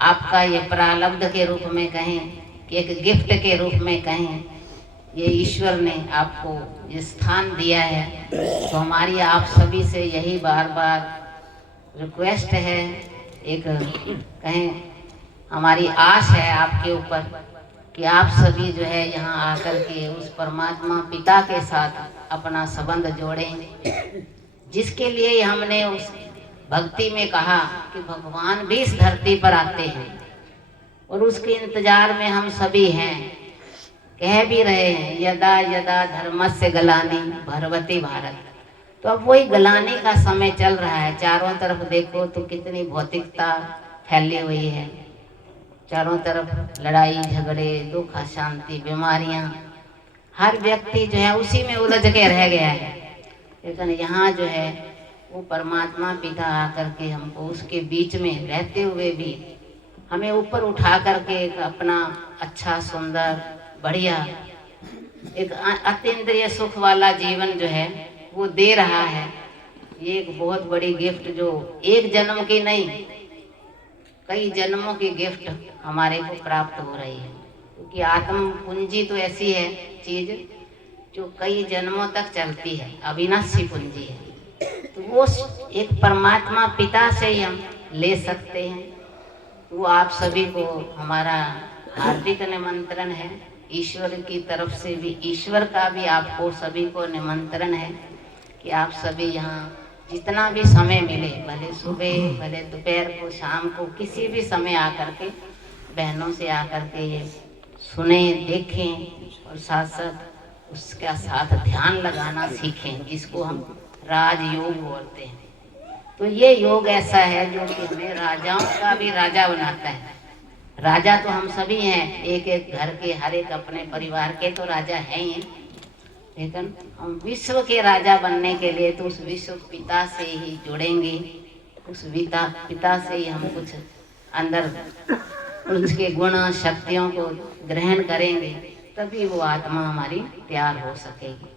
आपका ये प्रारब्ध के रूप में कहें कि एक गिफ्ट के रूप में कहें, ये ईश्वर ने आपको ये स्थान दिया है। तो हमारी आप सभी से यही बार बार रिक्वेस्ट है, एक कहें हमारी आस है आपके ऊपर कि आप सभी जो है यहाँ आकर के उस परमात्मा पिता के साथ अपना संबंध जोड़ें, जिसके लिए हमने उस भक्ति में कहा कि भगवान भी इस धरती पर आते हैं और उसके इंतजार में हम सभी हैं। कह भी रहे हैं यदा यदा धर्मस्य ग्लानि भरवति भारत। तो अब वही ग्लानि का समय चल रहा है। चारों तरफ देखो तो कितनी भौतिकता फैली हुई है, चारों तरफ लड़ाई झगड़े, दुख अशांति, बीमारियां, हर व्यक्ति जो है उसी में उलझ के रह गया है। लेकिन यहाँ जो है वो परमात्मा पिता आकर के हमको उसके बीच में रहते हुए भी हमें ऊपर उठा करके एक अपना अच्छा सुंदर बढ़िया एक अतीन्द्रिय सुख वाला जीवन जो है वो दे रहा है। ये एक बहुत बड़ी गिफ्ट जो एक जन्म की नहीं, कई जन्मों की गिफ्ट हमारे को प्राप्त हो रही है। क्योंकि आत्म पूंजी तो ऐसी है चीज जो कई जन्मों तक चलती है, अविनाशी पूंजी है। तो वो एक परमात्मा पिता से ही हम ले सकते हैं। वो आप सभी को हमारा हार्दिक निमंत्रण है, ईश्वर की तरफ से भी, ईश्वर का भी आपको सभी को निमंत्रण है कि आप सभी यहाँ जितना भी समय मिले, भले सुबह भले दोपहर को, शाम को, किसी भी समय आकर के बहनों से आकर के ये सुने, देखें और साथ साथ उसका साथ ध्यान लगाना सीखें, जिसको हम राजयोग बोलते हैं। तो ये योग ऐसा है जो कि हमें राजाओं का भी राजा बनाता है। राजा तो हम सभी हैं, एक एक घर के, हर एक अपने परिवार के तो राजा हैं ही हैं, लेकिन हम विश्व के राजा बनने के लिए तो उस विश्व पिता से ही जुड़ेंगे, उस पिता से ही हम कुछ अंदर उसके गुण शक्तियों को ग्रहण करेंगे, तभी वो आत्मा हमारी तैयार हो सकेगी।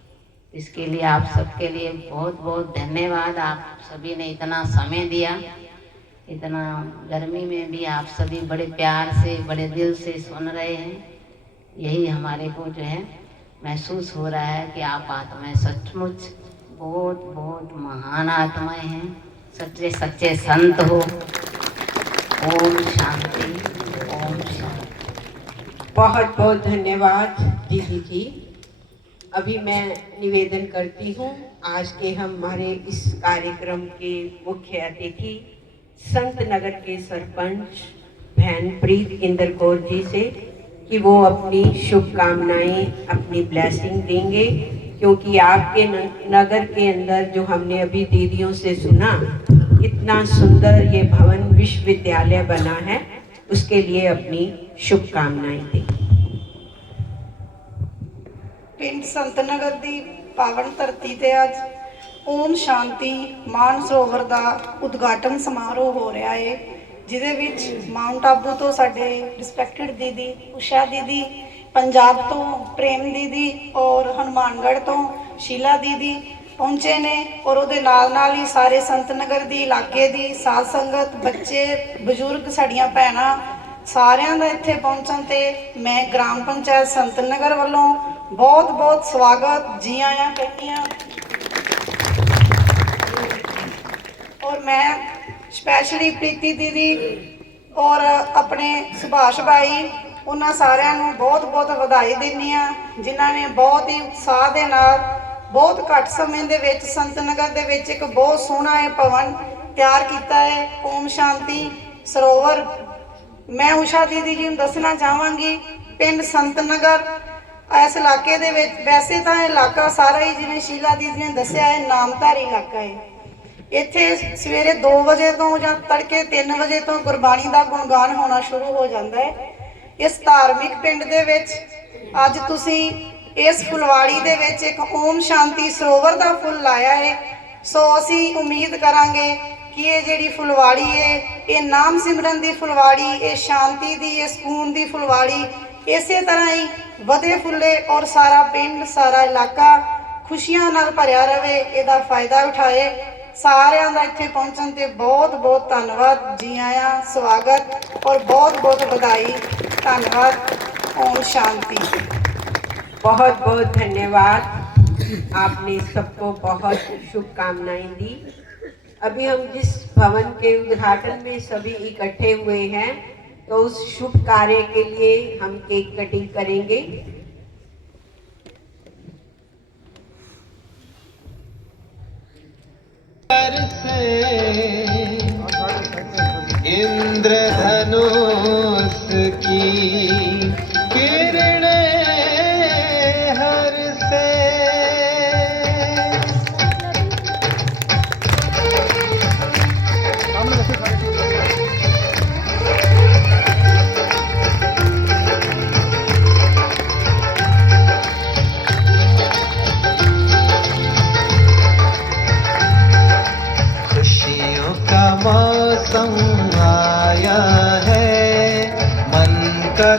इसके लिए आप सबके लिए बहुत बहुत धन्यवाद। आप सभी ने इतना समय दिया, इतना गर्मी में भी आप सभी बड़े प्यार से, बड़े दिल से सुन रहे हैं। यही हमारे को जो है महसूस हो रहा है कि आप आत्माएं सचमुच बहुत बहुत महान आत्माएं हैं, सच्चे सच्चे संत हो। ओम शांति, ओम शांति। बहुत बहुत धन्यवाद दीदी जी। अभी मैं निवेदन करती हूँ आज के हमारे इस कार्यक्रम के मुख्य अतिथि संत नगर के सरपंच बहन प्रीत इंदर कौर जी से कि वो अपनी शुभकामनाएं, अपनी ब्लेसिंग देंगे, क्योंकि आपके नगर के अंदर जो हमने अभी दीदियों से सुना, इतना सुंदर ये भवन विश्वविद्यालय बना है, उसके लिए अपनी शुभकामनाएं दें। पिंड संतनगर दी पावन धरती ते अज ओम शांति मान सरोवर का उद्घाटन समारोह हो रहा है, जिदे विच माउंट आबू तो साडे रिस्पैक्टेड दीदी उषा दीदी, पंजाब तो प्रेम दीदी और हनुमानगढ़ तो शीला दीदी पहुंचे ने, और उहदे नाल नाल ही सारे संतनगर दी इलाके दी साध संगत, बच्चे बजुर्ग, साड़ियां भैणां सारियां दा इत्थे पहुंचण ते मैं ग्राम पंचायत संतनगर वालों बहुत बहुत स्वागत, जी आया कहती हाँ। और मैं स्पैशली प्रीति दीदी और अपने सुभाष भाई, उन्हां सारियां नूं बहुत बहुत वधाई दिंदी हाँ, जिन्हां ने बहुत ही उत्साह दे नाल बहुत घट समय दे विच संतनगर दे विच एक बहुत सोहना ये भवन तैयार किया है, ओम शांति सरोवर। मैं उषा दीदी जी नूं दसना चाहांगी, पिंड संतनगर इस इलाके दे विच, वैसे तो इलाका सारा ही जिवें शीला दीदी ने दस्सिया है नामधारी इलाका है। इत्थे सवेरे 2 बजे तो या तड़के 3 बजे तो गुरबाणी का गुणगान होना शुरू हो जाता है। इस धार्मिक पिंड दे विच अज तुसी इस फुलवाड़ी दे विच एक ओम शांति सरोवर का फुल लाया है, सो असी उम्मीद करांगे कि ये जिहड़ी फुलवाड़ी है, ये नाम सिमरन की फुलवाड़ी, ये शांति की, ये सुकून की फुलवाड़ी इसे तरह ही वधे फुले और सारा पिंड, सारा इलाका खुशियां नाल भरिया रहे, इसका फायदा उठाए। सारियां दा इत्थे पहुंचण ते बहुत बहुत धन्नवाद, जी आया, स्वागत और बहुत बहुत बधाई, धन्नवाद। ओम शांति। बहुत बहुत धन्यवाद, आपने सबको बहुत शुभकामनाएं दी। अभी हम जिस भवन के उद्घाटन में सभी इकट्ठे हुए हैं, तो उस शुभ कार्य के लिए हम केक कटिंग करेंगे। इंद्रधनुष की किरणें हर से खुशियों का मौसम आया है, मन का